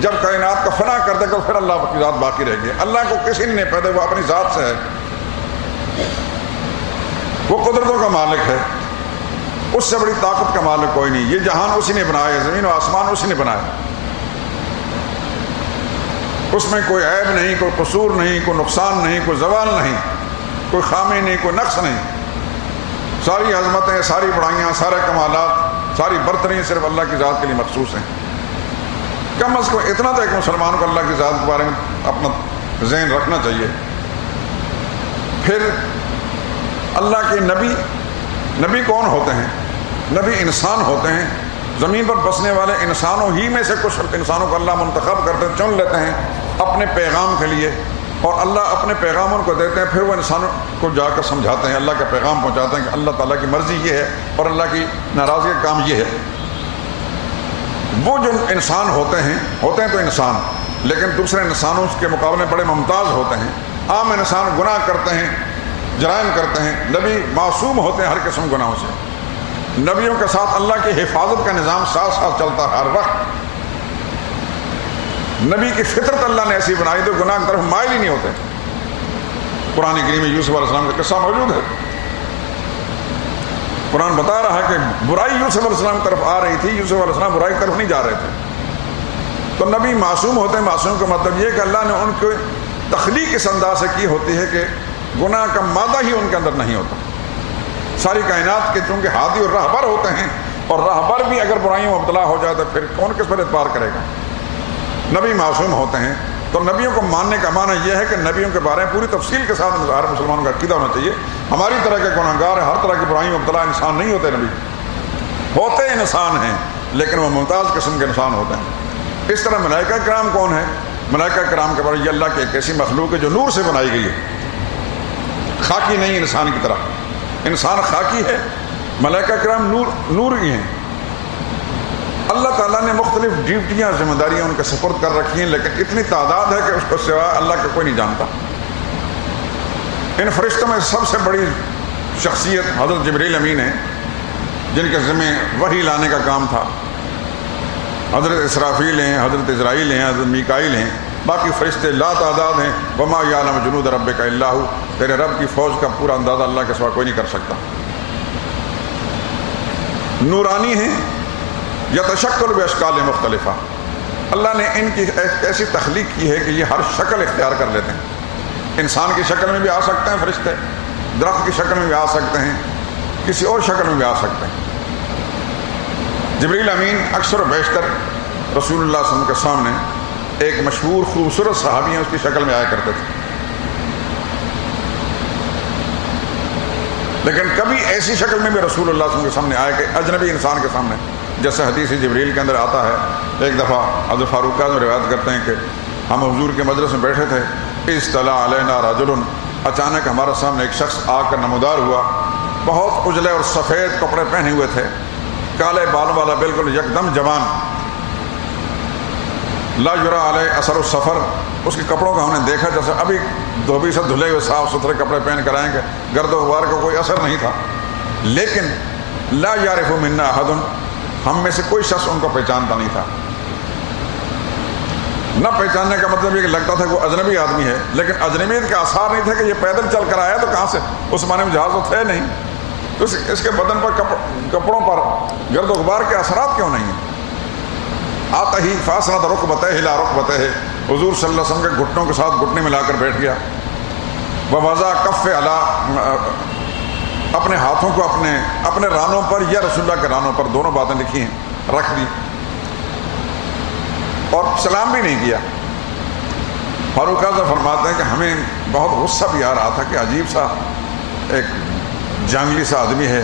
جب کائنات کا فنا کر دے گا پھر اللہ کی ذات باقی رہے گی۔ اللہ کو کسی نے پیدا، وہ اپنی ذات سے ہے، وہ قدرتوں کا مالک ہے، اس سے بڑی طاقت کا مالک کوئی نہیں۔ یہ جہان اسی نے بنایا، زمین و آسمان اسی نے بنایا، اس میں کوئی عیب نہیں، کوئی قصور نہیں، کوئی نقصان نہیں، کوئی زوال نہیں، کوئی خامی نہیں، کوئی نقص نہیں۔ ساری عظمتیں، ساری بڑائیاں، سارے کمالات، ساری برتریاں صرف اللہ کی ذات کے لیے مخصوص ہیں۔ کم از کم اتنا تو ایک مسلمان کو اللہ کی ذات کے بارے میں اپنا ذہن رکھنا چاہیے۔ پھر اللہ کے نبی کون ہوتے ہیں؟ نبی انسان ہوتے ہیں، زمین پر بسنے والے انسانوں ہی میں سے کچھ انسانوں کو اللہ منتخب کرتے ہیں، چن لیتے ہیں اپنے پیغام کے لیے، اور اللہ اپنے پیغام ان کو دیتے ہیں، پھر وہ انسانوں کو جا کر سمجھاتے ہیں، اللہ کا پیغام پہنچاتے ہیں کہ اللہ تعالیٰ کی مرضی یہ ہے اور اللہ کی ناراضگی کا کام یہ ہے۔ وہ جو انسان ہوتے ہیں تو انسان، لیکن دوسرے انسانوں کے مقابلے بڑے ممتاز ہوتے ہیں۔ عام انسان گناہ کرتے ہیں، جرائم کرتے ہیں، نبی معصوم ہوتے ہیں ہر قسم گناہوں سے۔ نبیوں کے ساتھ اللہ کی حفاظت کا نظام ساتھ ساتھ چلتا ہے ہر وقت۔ نبی کی فطرت اللہ نے ایسی بنائی تو گناہ کی طرف مائل ہی نہیں ہوتے۔ قرآن کریم میں یوسف علیہ السلام کا قصہ موجود ہے. قرآن بتا رہا ہے کہ برائی یوسف علیہ السلام کی طرف آ رہی تھی، یوسف علیہ السلام برائی کی طرف نہیں جا رہے تھے. تو نبی معصوم ہوتے ہیں. معصوم کا مطلب یہ کہ اللہ نے ان کو تخلیق اس انداز سے کی ہوتی ہے کہ گناہ کا مادہ ہی ان کے اندر نہیں ہوتا. ساری کائنات کے چونکہ ہادی اور راہبر ہوتے ہیں، اور راہبر بھی اگر برائیوں میں مبتلا ہو جائے تو پھر کون کس پر اعتبار کرے گا. نبی معصوم ہوتے ہیں. تو نبیوں کو ماننے کا معنی یہ ہے کہ نبیوں کے بارے میں پوری تفصیل کے ساتھ ہر مسلمانوں کا عقیدہ ہونا چاہیے. ہماری طرح کے گناہگار ہر طرح کی برائیوں میں مبتلا انسان نہیں ہوتے. نبی ہوتے انسان ہیں لیکن وہ ممتاز قسم کے انسان ہوتے ہیں. اس طرح ملائکہ کرام کون ہے؟ ملائکہ کرام کے بارے یہ اللہ کی ایک ایسی مخلوق ہے جو نور سے بنائی گئی ہے، خاکی نہیں انسان کی طرح. انسان خاکی ہے، ملائکہ کرام نور ہی ہیں. اللہ تعالیٰ نے مختلف ڈیوٹیاں ذمہ داریاں ان کے سپرد کر رکھی ہیں، لیکن اتنی تعداد ہے کہ اس کو سوا اللہ کا کوئی نہیں جانتا. ان فرشتوں میں سب سے بڑی شخصیت حضرت جبریل امین ہے، جن کے ذمہ وحی لانے کا کام تھا. حضرت اسرافیل ہیں، حضرت اسرائیل ہیں، حضرت میکائیل ہیں. باقی فرشتے لا تعداد ہیں. وما یعلم جنود ربک الا ھو. تیرے رب کی فوج کا پورا اندازہ اللہ کے سوا کوئی نہیں کر سکتا. نورانی ہیں، یتشکل باشکال مختلفہ. اللہ نے ان کی ایسی تخلیق کی ہے کہ یہ ہر شکل اختیار کر لیتے ہیں. انسان کی شکل میں بھی آ سکتے ہیں فرشتے، درخت کی شکل میں بھی آ سکتے ہیں، کسی اور شکل میں بھی آ سکتے ہیں. جبریل امین اکثر و بیشتر رسول اللہ صلی اللہ علیہ وسلم کے سامنے ایک مشہور خوبصورت صحابی ہیں اس کی شکل میں آیا کرتے تھے. لیکن کبھی ایسی شکل میں بھی رسول اللہ صلی اللہ علیہ وسلم کے سامنے آئے کہ اجنبی انسان کے سامنے، جیسے حدیث جبریل کے اندر آتا ہے. ایک دفعہ حضرت فاروق اعظم روایت کرتے ہیں کہ ہم حضور کے مجلس میں بیٹھے تھے. اصطلع علینا رجل. اچانک ہمارے سامنے ایک شخص آ کر نمودار ہوا. بہت اجلے اور سفید کپڑے پہنے ہوئے تھے، کالے بالوں والا، بالکل یکدم جوان. لا یرا علیہ اثر السفر. اس کے کپڑوں کا ہم نے دیکھا جیسے ابھی دھوبی سے دھلے ہوئے صاف ستھرے کپڑے پہن کر آئیں گے، گرد و غبار کا کوئی اثر نہیں تھا. لیکن لا یعرف منا احد. ہم میں سے کوئی شخص ان کو پہچانتا نہیں تھا. نہ پہچاننے کا مطلب یہ کہ لگتا تھا کہ وہ اجنبی آدمی ہے، لیکن اجنبیت کا آثار نہیں تھا کہ یہ پیدل چل کر آیا تو کہاں سے. اس زمانے میں جہاز تو تھے نہیں، تو اس کے بدن پر کپڑوں پر گرد و غبار کے اثرات کیوں نہیں ہیں. آتا ہی فاسند رکبتہ لا رکبتہ. حضور صلی اللہ علیہ وسلم کے گھٹنوں کے ساتھ گھٹنے ملا کر بیٹھ گیا. ووضع کف علی، اپنے ہاتھوں کو اپنے رانوں پر یا رسول اللہ کے رانوں پر، دونوں باتیں لکھی ہیں، رکھ دی اور سلام بھی نہیں کیا. فاروق اعظم فرماتے ہیں کہ ہمیں بہت غصہ بھی آ رہا تھا کہ عجیب سا ایک جنگلی سا آدمی ہے،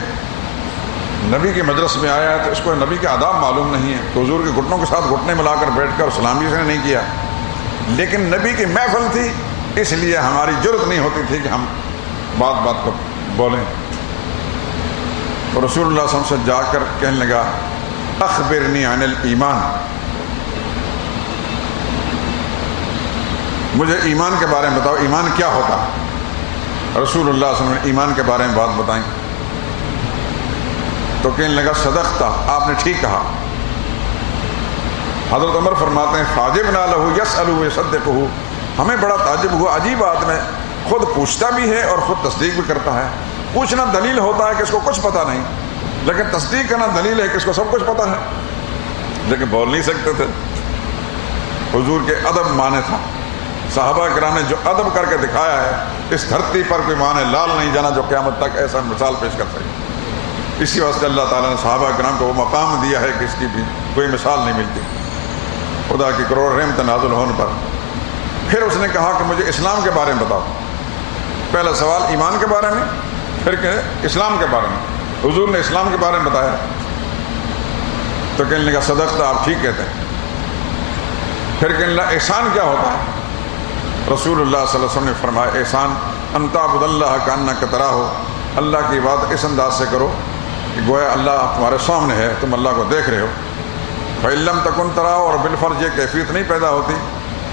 نبی کے مجلس میں آیا ہے تو اس کو نبی کے آداب معلوم نہیں ہے. تو حضور کے گھٹنوں کے ساتھ گھٹنے ملا کر بیٹھ کر سلام بھی اس نے نہیں کیا. لیکن نبی کی محفل تھی، اس لیے ہماری جرت نہیں ہوتی تھی کہ ہم بات بات کو بولیں. تو رسول اللہ صلی اللہ علیہ وسلم سے جا کر کہنے لگا اخبرنی عن الایمان. مجھے ایمان کے بارے میں بتاؤ، ایمان کیا ہوتا ہے. رسول اللہ صلی اللہ علیہ وسلم نے ایمان کے بارے میں بات بتائیں. تو کہنے لگا صدقتا، آپ نے ٹھیک کہا. حضرت عمر فرماتے ہیں فعجبنا لہ یسأل ویصدقہ. ہمیں بڑا تعجب ہوا، عجیب آدمی ہے، خود پوچھتا بھی ہے اور خود تصدیق بھی کرتا ہے. پوچھنا دلیل ہوتا ہے کہ اس کو کچھ پتہ نہیں، لیکن تصدیق کرنا دلیل ہے کہ اس کو سب کچھ پتہ ہے. لیکن بول نہیں سکتے تھے. حضور کے ادب مانے تھا. صحابہ کرام نے جو ادب کر کے دکھایا ہے، اس دھرتی پر کوئی ماں نے لال نہیں جانا جو قیامت تک ایسا مثال پیش کر سکے. اسی واسطے اللہ تعالیٰ نے صحابہ کرام کو وہ مقام دیا ہے کہ اس کی بھی کوئی مثال نہیں ملتی. خدا کی کروڑ رحمت نازل ہونے پر پھر اس نے کہا کہ مجھے اسلام کے بارے میں بتاؤ. پہلا سوال ایمان کے بارے میں، پھر کہ اسلام کے بارے میں. حضور نے اسلام کے بارے میں بتایا. تو کہنے لگا صدقت، آپ ٹھیک کہتے ہیں. پھر کہنے لگا احسان کیا ہوتا ہے. رسول اللہ صلی اللہ علیہ وسلم نے فرمایا احسان ان تعبد اللہ کانک تراہ. اللہ کی بات اس انداز سے کرو کہ گویا اللہ تمہارے سامنے ہے، تم اللہ کو دیکھ رہے ہو. فإن لم تکن تراہ، اور بالفرض یہ کیفیت نہیں پیدا ہوتی،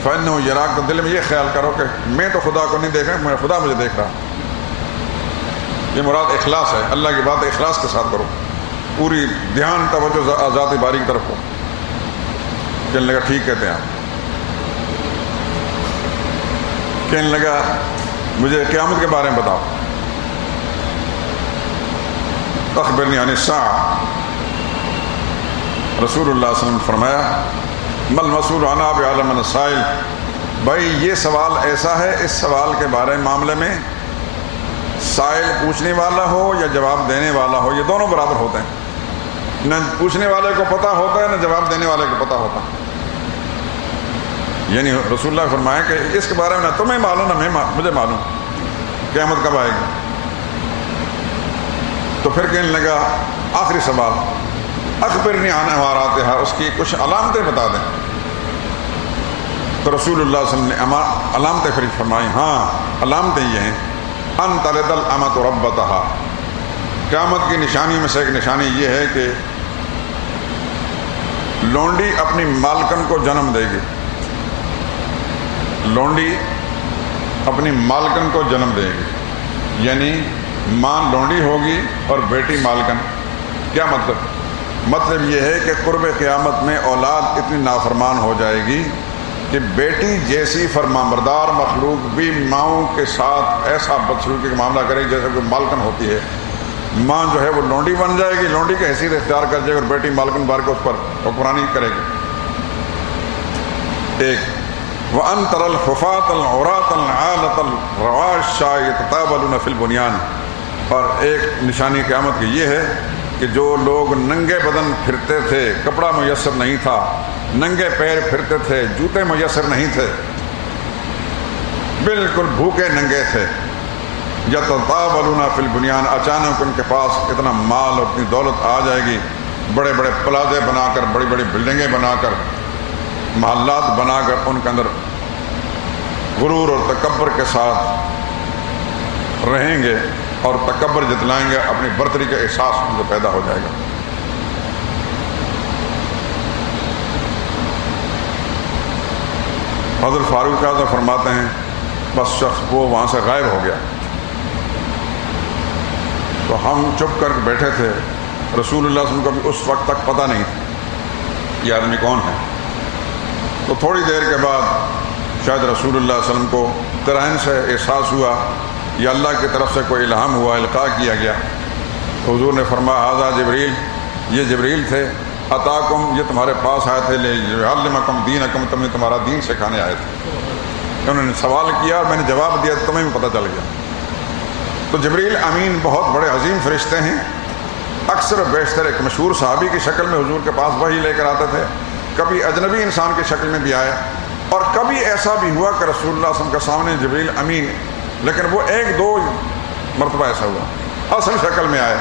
فإنہ یراک، تو دل میں یہ خیال کرو کہ میں تو خدا کو نہیں دیکھ رہا، میں خدا مجھے دیکھ رہا. یہ مراد اخلاص ہے. اللہ کی بات اخلاص کے ساتھ کرو، پوری دھیان توجہ ذات باری کی طرف ہو. کہنے لگا ٹھیک کہتے ہیں آپ. کہنے لگا مجھے قیامت کے بارے میں بتاؤ. اخبرنی عن الساعہ. رسول اللہ صلی اللہ علیہ وسلم نے فرمایا مل مسئول عنہا بعلم من السائل. بھائی یہ سوال ایسا ہے، اس سوال کے بارے معاملے میں سائل پوچھنے والا ہو یا جواب دینے والا ہو، یہ دونوں برابر ہوتے ہیں. نہ پوچھنے والے کو پتہ ہوتا ہے نہ جواب دینے والے کو پتہ ہوتا ہے. یعنی رسول اللہ نے فرمایا کہ اس کے بارے میں نہ تمہیں معلوم نہ مجھے معلوم قیامت کب آئے گی. تو پھر کہنے لگا آخری سوال اخبرنی عن اماراتها، اس کی کچھ علامتیں بتا دیں. تو رسول اللہ صلی اللہ علیہ وسلم نے علامتیں پھر فرمائی. ہاں علامتیں یہ ہیں ان تلد الامۃ ربتها. قیامت کی نشانی میں سے ایک نشانی یہ ہے کہ لونڈی اپنی مالکن کو جنم دے گی. لونڈی اپنی مالکن کو جنم دے گی، یعنی ماں لونڈی ہوگی اور بیٹی مالکن. کیا مطلب یہ ہے کہ قرب قیامت میں اولاد اتنی نافرمان ہو جائے گی کہ بیٹی جیسی فرمانبردار مخلوق بھی ماؤں کے ساتھ ایسا بدسلوکی کا معاملہ کرے گی جیسے کوئی مالکن ہوتی ہے. ماں جو ہے وہ لونڈی بن جائے گی، لونڈی کی حیثیت اختیار کر جائے گی، اور بیٹی مالکن بار کے اس پر حکمرانی کرے گی. ایک وَأَن تَرَى الْحُفَاةَ الْعُرَاةَ الْعَالَةَ الرَّوَاةَ الشَّاةَ يَتَطَاوَلُونَ فِي الْبُنْيَانِ. اور ایک نشانی قیامت کی یہ ہے کہ جو لوگ ننگے بدن پھرتے تھے، کپڑا میسر نہیں تھا، ننگے پیر پھرتے تھے، جوتے میسر نہیں تھے، بالکل بھوکے ننگے تھے، یتطاولون فی البنیان، اچانک ان کے پاس اتنا مال اور اتنی دولت آ جائے گی، بڑے بڑے پلازے بنا کر، بڑی بڑی بلڈنگیں بنا کر، محلات بنا کر ان کے اندر غرور اور تکبر کے ساتھ رہیں گے اور تکبر جتلائیں گے، اپنی برتری کا احساس ان کو پیدا ہو جائے گا. حضرت فاروق اعظم فرماتے ہیں بس شخص وہ وہاں سے غائب ہو گیا. تو ہم چپ کر کے بیٹھے تھے. رسول اللہ صلی اللہ علیہ وسلم کو بھی اس وقت تک پتہ نہیں تھا یہ آدمی کون ہے. تو تھوڑی دیر کے بعد شاید رسول اللہ صلی اللہ علیہ وسلم کو قرائن سے احساس ہوا یا اللہ کی طرف سے کوئی الہام ہوا، القاء کیا گیا. حضور نے فرمایا ھذا جبریل، یہ جبریل تھے، اتاکم، یہ تمہارے پاس آئے تھے، لیعلمکم دینکم، تمہیں تمہارا دین سکھانے آئے تھے. انہوں نے سوال کیا اور میں نے جواب دیا، تمہیں بھی پتہ چل گیا. تو جبریل امین بہت بڑے عظیم فرشتے ہیں. اکثر و بیشتر ایک مشہور صحابی کی شکل میں حضور کے پاس وحی لے کر آتے تھے، کبھی اجنبی انسان کی شکل میں بھی آئے، اور کبھی ایسا بھی ہوا کہ رسول اللہ صلی اللہ علیہ وسلم کے سامنے جبریل امین، لیکن وہ ایک دو مرتبہ ایسا ہوا اصل شکل میں آئے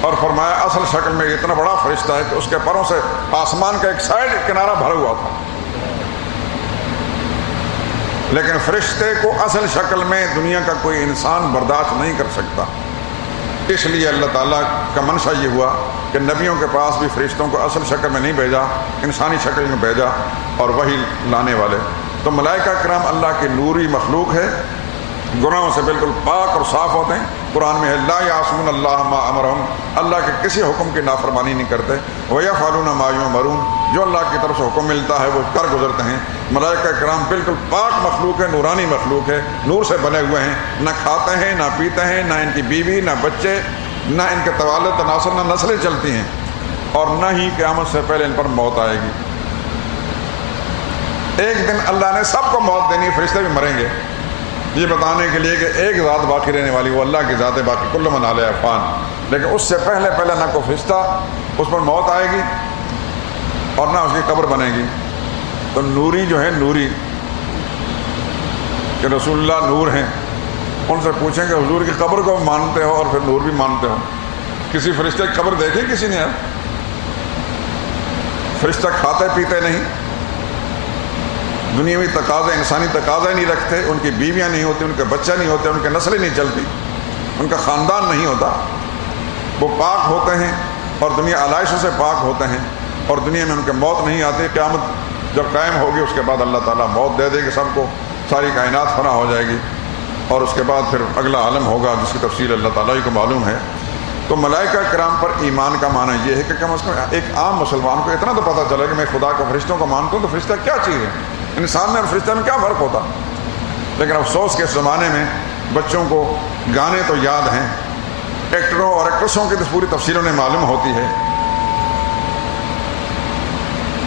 اور فرمایا اصل شکل میں اتنا بڑا فرشتہ ہے کہ اس کے پروں سے آسمان کا ایک سائڈ کنارہ بھرا ہوا تھا، لیکن فرشتے کو اصل شکل میں دنیا کا کوئی انسان برداشت نہیں کر سکتا. اس لیے اللہ تعالیٰ کا منشا یہ ہوا کہ نبیوں کے پاس بھی فرشتوں کو اصل شکل میں نہیں بھیجا، انسانی شکل میں بھیجا اور وہی لانے والے. تو ملائکہ کرام اللہ کی نوری مخلوق ہے، گناہوں سے بالکل پاک اور صاف ہوتے ہیں. قرآن میں ہے لا یعصون اللہ ما امرہم، اللہ کے کسی حکم کی نافرمانی نہیں کرتے. ویفعلون ما یؤمرون، جو اللہ کی طرف سے حکم ملتا ہے وہ کر گزرتے ہیں. ملائکہ کرام بالکل پاک مخلوق ہے، نورانی مخلوق ہے، نور سے بنے ہوئے ہیں، نہ کھاتے ہیں نہ پیتے ہیں، نہ ان کی بیوی نہ بچے، نہ ان کے توالد تناسل، نہ نسلیں چلتی ہیں، اور نہ ہی قیامت سے پہلے ان پر موت آئے گی. ایک دن اللہ نے سب کو موت دینی، فرشتے بھی مریں گے، یہ بتانے کے لیے کہ ایک ذات باقی رہنے والی وہ اللہ کی ذات ہے، باقی کل من علیہ فان. لیکن اس سے پہلے نہ کوئی فرشتہ اس پر موت آئے گی اور نہ اس کی قبر بنے گی. تو نوری جو ہے، نوری کہ رسول اللہ نور ہیں، ان سے پوچھیں کہ حضور کی قبر کو مانتے ہو اور پھر نور بھی مانتے ہو. کسی فرشتے کی قبر دیکھی کسی نے؟ فرشتہ کھاتے پیتے نہیں، دنیاوی تقاضے، انسانی تقاضے نہیں رکھتے، ان کی بیویاں نہیں ہوتی، ان کے بچے نہیں ہوتے، ان کے نسلیں نہیں چلتی، ان کا خاندان نہیں ہوتا. وہ پاک ہوتے ہیں اور دنیا آلائشوں سے پاک ہوتے ہیں، اور دنیا میں ان کے موت نہیں آتی. قیامت جب قائم ہوگی اس کے بعد اللہ تعالیٰ موت دے دے گی سب کو، ساری کائنات فنا ہو جائے گی، اور اس کے بعد پھر اگلا عالم ہوگا جس کی تفصیل اللہ تعالیٰ ہی کو معلوم ہے. تو ملائکہ کرام پر ایمان کا معنی یہ ہے کہ کم از کم ایک عام مسلمان کو اتنا تو پتہ چلے کہ میں خدا کو، فرشتوں کو مانتا ہوں، تو فرشتہ کیا چیز ہے، انسان میں اور فرشتہ میں کیا فرق ہوتا. لیکن افسوس کے اس زمانے میں بچوں کو گانے تو یاد ہیں، ایکٹروں اور ایکٹریسوں کی تو پوری تفصیلوں نے معلوم ہوتی ہے،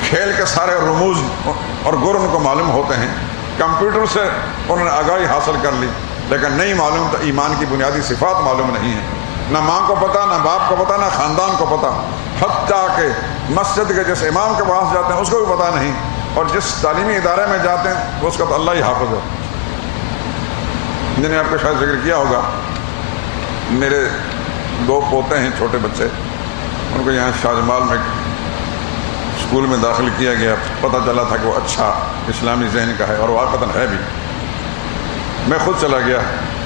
کھیل کے سارے رموز اور گر ان کو معلوم ہوتے ہیں، کمپیوٹر سے انہوں نے آگاہی حاصل کر لی، لیکن نہیں معلوم تو ایمان کی بنیادی صفات معلوم نہیں ہے، نہ ماں کو پتہ، نہ باپ کو پتہ، نہ خاندان کو پتہ، حتیٰ کہ مسجد کے جس امام کے پاس جاتے ہیں اس کو بھی پتہ نہیں، اور جس تعلیمی ادارے میں جاتے ہیں اس کا تو اللہ ہی حافظ ہے۔ جنہیں آپ کو شاید ذکر کیا ہوگا، میرے 2 پوتے ہیں چھوٹے بچے، ان کو یہاں شاہ جمال میں اسکول میں داخل کیا گیا، پتہ چلا تھا کہ وہ اچھا اسلامی ذہن کا ہے، اور واقعتاً ہے بھی۔ میں خود چلا گیا،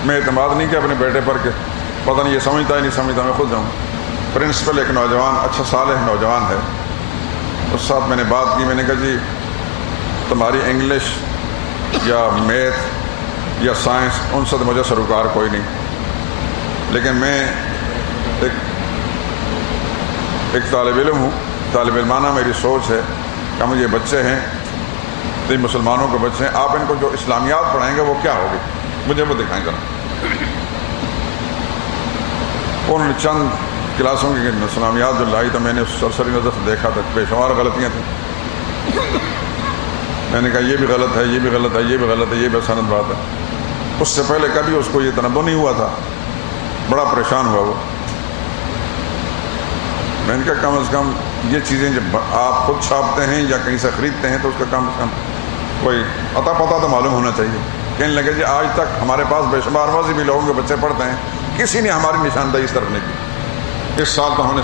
میں اعتماد نہیں کیا اپنے بیٹے پر کہ پتہ نہیں یہ سمجھتا ہے نہیں سمجھتا، میں خود جاؤں۔ پرنسپل ایک نوجوان، اچھا صالح نوجوان ہے، اس ساتھ میں نے بات کی، میں نے کہا جی تمہاری انگلش یا میتھ یا سائنس ان سے تو مجھے سروکار کوئی نہیں، لیکن میں ایک طالب علم ہوں، طالب علمانہ میری سوچ ہے کہ مجھے بچے ہیں، 3 مسلمانوں کے بچے ہیں، آپ ان کو جو اسلامیات پڑھائیں گے وہ کیا ہوگی، مجھے وہ دکھائیں ذرا۔ انہوں نے چند کلاسوں کی اسلامیات جو لائی تو میں نے سرسری نظر سے دیکھا تھا، بے شمار غلطیاں تھیں۔ میں نے کہا یہ بھی غلط ہے، یہ بھی غلط ہے، یہ بھی غلط ہے، یہ بھی سند بات ہے۔ اس سے پہلے کبھی اس کو یہ تنبہ نہیں ہوا تھا، بڑا پریشان ہوا وہ۔ میں نے کہا کم از کم یہ چیزیں جب آپ خود چھاپتے ہیں یا کہیں سے خریدتے ہیں تو اس کا کم از کم کوئی عطا پتہ تو معلوم ہونا چاہیے۔ کہنے لگے جی آج تک ہمارے پاس بے شمار مذہبی لوگوں کے بچے پڑھتے ہیں، کسی نے ہماری نشاندہی اس طرف نہیں کی۔ اس سال تو ہم نے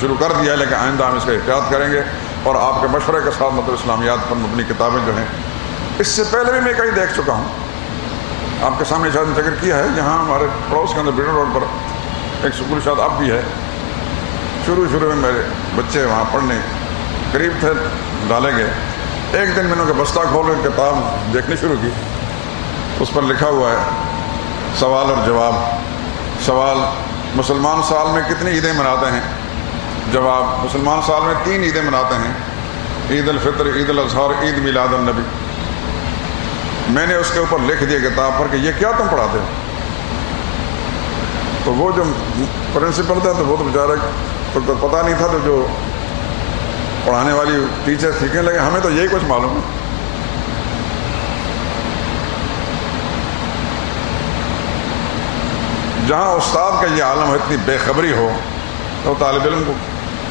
شروع کر دیا ہے، لیکن آئندہ ہم اس کا احتیاط کریں گے، اور آپ کے مشورے کے ساتھ مطلب اسلامیات پر مبنی کتابیں جو ہیں، اس سے پہلے بھی میں کہیں دیکھ چکا ہوں، آپ کے سامنے شاید ذکر کیا ہے، یہاں ہمارے پڑوس کے اندر بیڈن روڈ پر ایک سکول شاید اب بھی ہے، شروع میں میرے بچے وہاں پڑھنے قریب تھے، ڈالے گئے۔ ایک دن میں نے بستہ کھول کر کتاب دیکھنی شروع کی، اس پر لکھا ہوا ہے سوال اور جواب۔ سوال: مسلمان سال میں کتنی عیدیں مناتے ہیں؟ جواب: مسلمان سال میں 3 عیدیں مناتے ہیں، عید الفطر، عید الاضحیٰ اور عید میلاد النبی۔ میں نے اس کے اوپر لکھ دیا کتاب پر کہ یہ کیا تم پڑھاتے ہو؟ تو وہ جو پرنسپل تھا تو وہ تو بیچارہ تو پتہ نہیں تھا، تو جو پڑھانے والی ٹیچر سیکھنے لگے ہمیں تو یہی کچھ معلوم ہے۔ جہاں استاد کا یہ عالم ہے، اتنی بے خبری ہو، تو طالب علم کو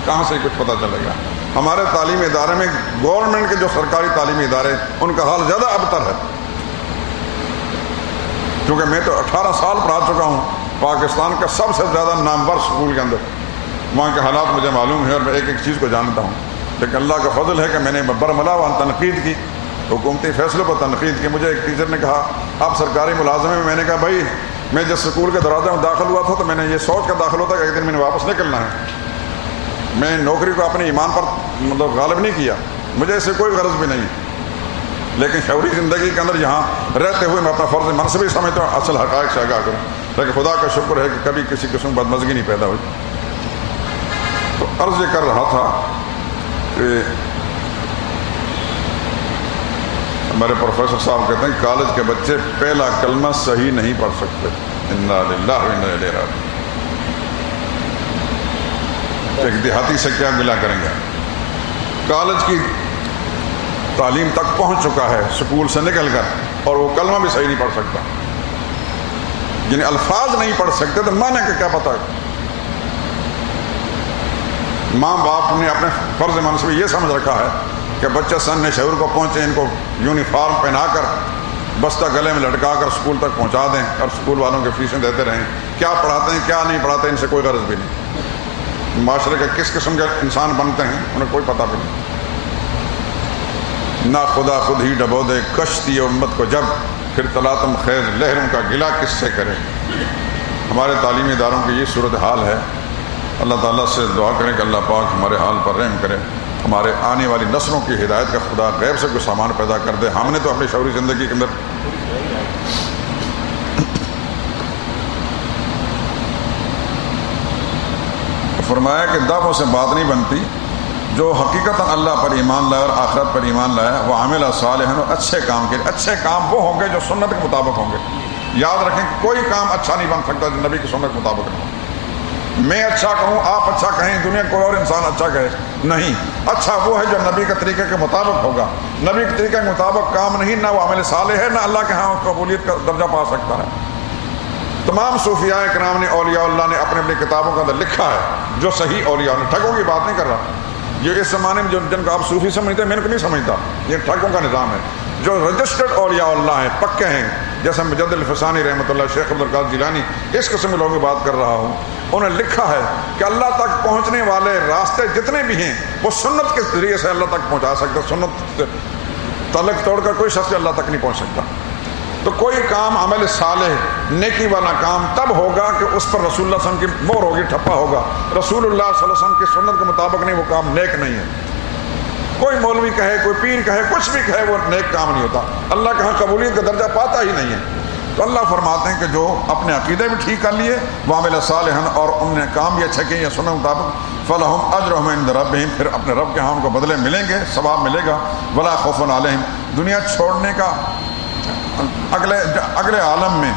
کہاں سے کچھ پتہ چلے گا؟ ہمارے تعلیمی ادارے میں گورنمنٹ کے جو سرکاری تعلیمی ادارے ان کا حال زیادہ ابتر ہے، کیونکہ میں تو 18 سال پڑھا چکا ہوں پاکستان کا سب سے زیادہ نامور اسکول کے اندر، وہاں کے حالات مجھے معلوم ہے اور میں ایک ایک چیز کو جانتا ہوں۔ لیکن اللہ کا فضل ہے کہ میں نے برملا وہاں تنقید کی، حکومتی فیصلوں پر تنقید کی۔ مجھے ایک ٹیچر نے کہا آپ سرکاری ملازم ہیں، میں نے کہا بھائی میں جس اسکول کے دروازے میں داخل ہوا تھا تو میں نے یہ سوچ کر داخل ہوتا کہ ایک دن میں نے واپس نکلنا ہے، میں نوکری کو اپنے ایمان پر مطلب غالب نہیں کیا، مجھے اس سے کوئی غرض بھی نہیں، لیکن شعوری زندگی کے اندر یہاں رہتے ہوئے میں اپنا فرض منصبی سمجھتا ہوں، اصل حقائق سے آگاہ کروں، لیکن خدا کا شکر ہے کہ کبھی کسی قسم بدمزگی نہیں پیدا ہوئی۔ تو عرض یہ کر رہا تھا کہ ہمارے پروفیسر صاحب کہتے ہیں کالج کے بچے پہلا کلمہ صحیح نہیں پڑھ سکتے، انا للہ و انا الیہ راجعون۔ ایک دیہاتی سے کیا گلہ کریں گے؟ کالج کی تعلیم تک پہنچ چکا ہے اسکول سے نکل کر، اور وہ کلمہ بھی صحیح نہیں پڑھ سکتا، یعنی الفاظ نہیں پڑھ سکتے تو معنی کا کیا پتہ ہے؟ ماں باپ نے اپنے فرض منصبی یہ سمجھ رکھا ہے کہ بچہ سن شعور کو پہنچے، ان کو یونیفارم پہنا کر بستہ گلے میں لٹکا کر اسکول تک پہنچا دیں اور اسکول والوں کے فیسیں دیتے رہیں، کیا پڑھاتے ہیں کیا نہیں پڑھاتے ان سے کوئی غرض بھی نہیں۔ معاشرے کے کس قسم کے انسان بنتے ہیں انہیں کوئی پتہ بھی نہیں۔ نہ خدا خود ہی ڈبو دے کشتی امت کو جب، پھر تلاتم خیز لہروں کا گلہ کس سے کرے۔ ہمارے تعلیمی اداروں کی یہ صورتحال ہے۔ اللہ تعالیٰ سے دعا کریں کہ اللہ پاک ہمارے حال پر رحم کرے، ہمارے آنے والی نسلوں کی ہدایت کا خدا غیب سے کوئی سامان پیدا کر دے۔ ہم نے تو اپنی شعوری زندگی کے اندر فرمایا کہ دعووں سے بات نہیں بنتی، جو حقیقتاً اللہ پر ایمان لائے اور آخرت پر ایمان لائے وہ عامل صالحاً، اچھے کام کے اچھے کام وہ ہوں گے جو سنت کے مطابق ہوں گے، یاد رکھیں کہ کوئی کام اچھا نہیں بن سکتا جو نبی کی سنت کے مطابق نہ ہو۔ میں اچھا کہوں، آپ اچھا کہیں، دنیا کوئی اور انسان اچھا کہے، نہیں، اچھا وہ ہے جو نبی کے طریقے کے مطابق ہوگا۔ نبی کے طریقے کے مطابق کام نہیں، نہ وہ عمل صالح ہے، نہ اللہ کے ہاں قبولیت کا درجہ پا سکتا ہے۔ تمام صوفیاء کرام نے، اولیاء اللہ نے اپنے اپنی کتابوں کے اندر لکھا ہے جو صحیح اولیاء نے، ٹھگوں کی بات نہیں کر رہا۔ یہ اس زمانے میں جن کو آپ صوفی سمجھتے ہیں، میں ان کو نہیں سمجھتا، یہ ٹھگوں کا نظام ہے۔ جو رجسٹرڈ اولیاء اللہ ہیں، پکے ہیں، جیسے مجدد الفسانی رحمۃ اللہ، شیخ عبدالقادر جیلانی، اس قسم کے لوگوں کی بات کر رہا ہوں، انہوں نے لکھا ہے کہ اللہ تک پہنچنے والے راستے جتنے بھی ہیں وہ سنت کے ذریعے سے اللہ تک پہنچا سکتے، سنت تعلق توڑ کر کوئی شخص اللہ تک نہیں پہنچ سکتا۔ تو کوئی کام عمل صالح نیکی والا کام تب ہوگا کہ اس پر رسول اللہ صلی اللہ علیہ وسلم کی مہر ہوگی، ٹھپا ہوگا۔ رسول اللہ صلی اللہ علیہ وسلم کی سنت کے مطابق نہیں، وہ کام نیک نہیں ہے۔ کوئی مولوی کہے، کوئی پیر کہے، کچھ بھی کہے، وہ نیک کام نہیں ہوتا، اللہ کے ہاں قبولیت کا درجہ پاتا ہی نہیں ہے۔ تو اللہ فرماتے ہیں کہ جو اپنے عقیدے بھی ٹھیک کر لیے، وعمل صالحا، اور ان نے کام بھی اچھے کیے یا سنت مطابق، فلہم اجرہم عند ربہم، پھر اپنے رب کے ہاں ان کو بدلے ملیں گے، ثواب ملے گا۔ ولا خوف علیہم، دنیا چھوڑنے کا اگلے عالم میں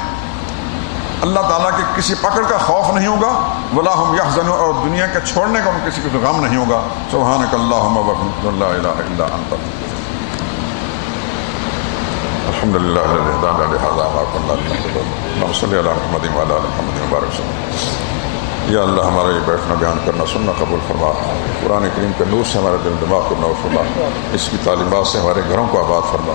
اللہ تعالیٰ کی کسی پکڑ کا خوف نہیں ہوگا، ولا ہم یحزنون، اور دنیا کے چھوڑنے کا ان کسی کو غم نہیں ہوگا۔ سبحانک اللہم وبحمدک، لا الہ الا انت، الحمدللہ الذی ہدانا لہذا وما کنا لنہتدی اللہم صلی علی محمد وعلی آل محمد وبارک وسلم۔ یا اللہ ہمارا یہ بیٹھنا بیان کرنا سننا قبول فرما، قرآن کریم کے نور سے ہمارے دل دماغ کو نور فرما، اس کی تعلیمات سے ہمارے گھروں کو آباد فرما۔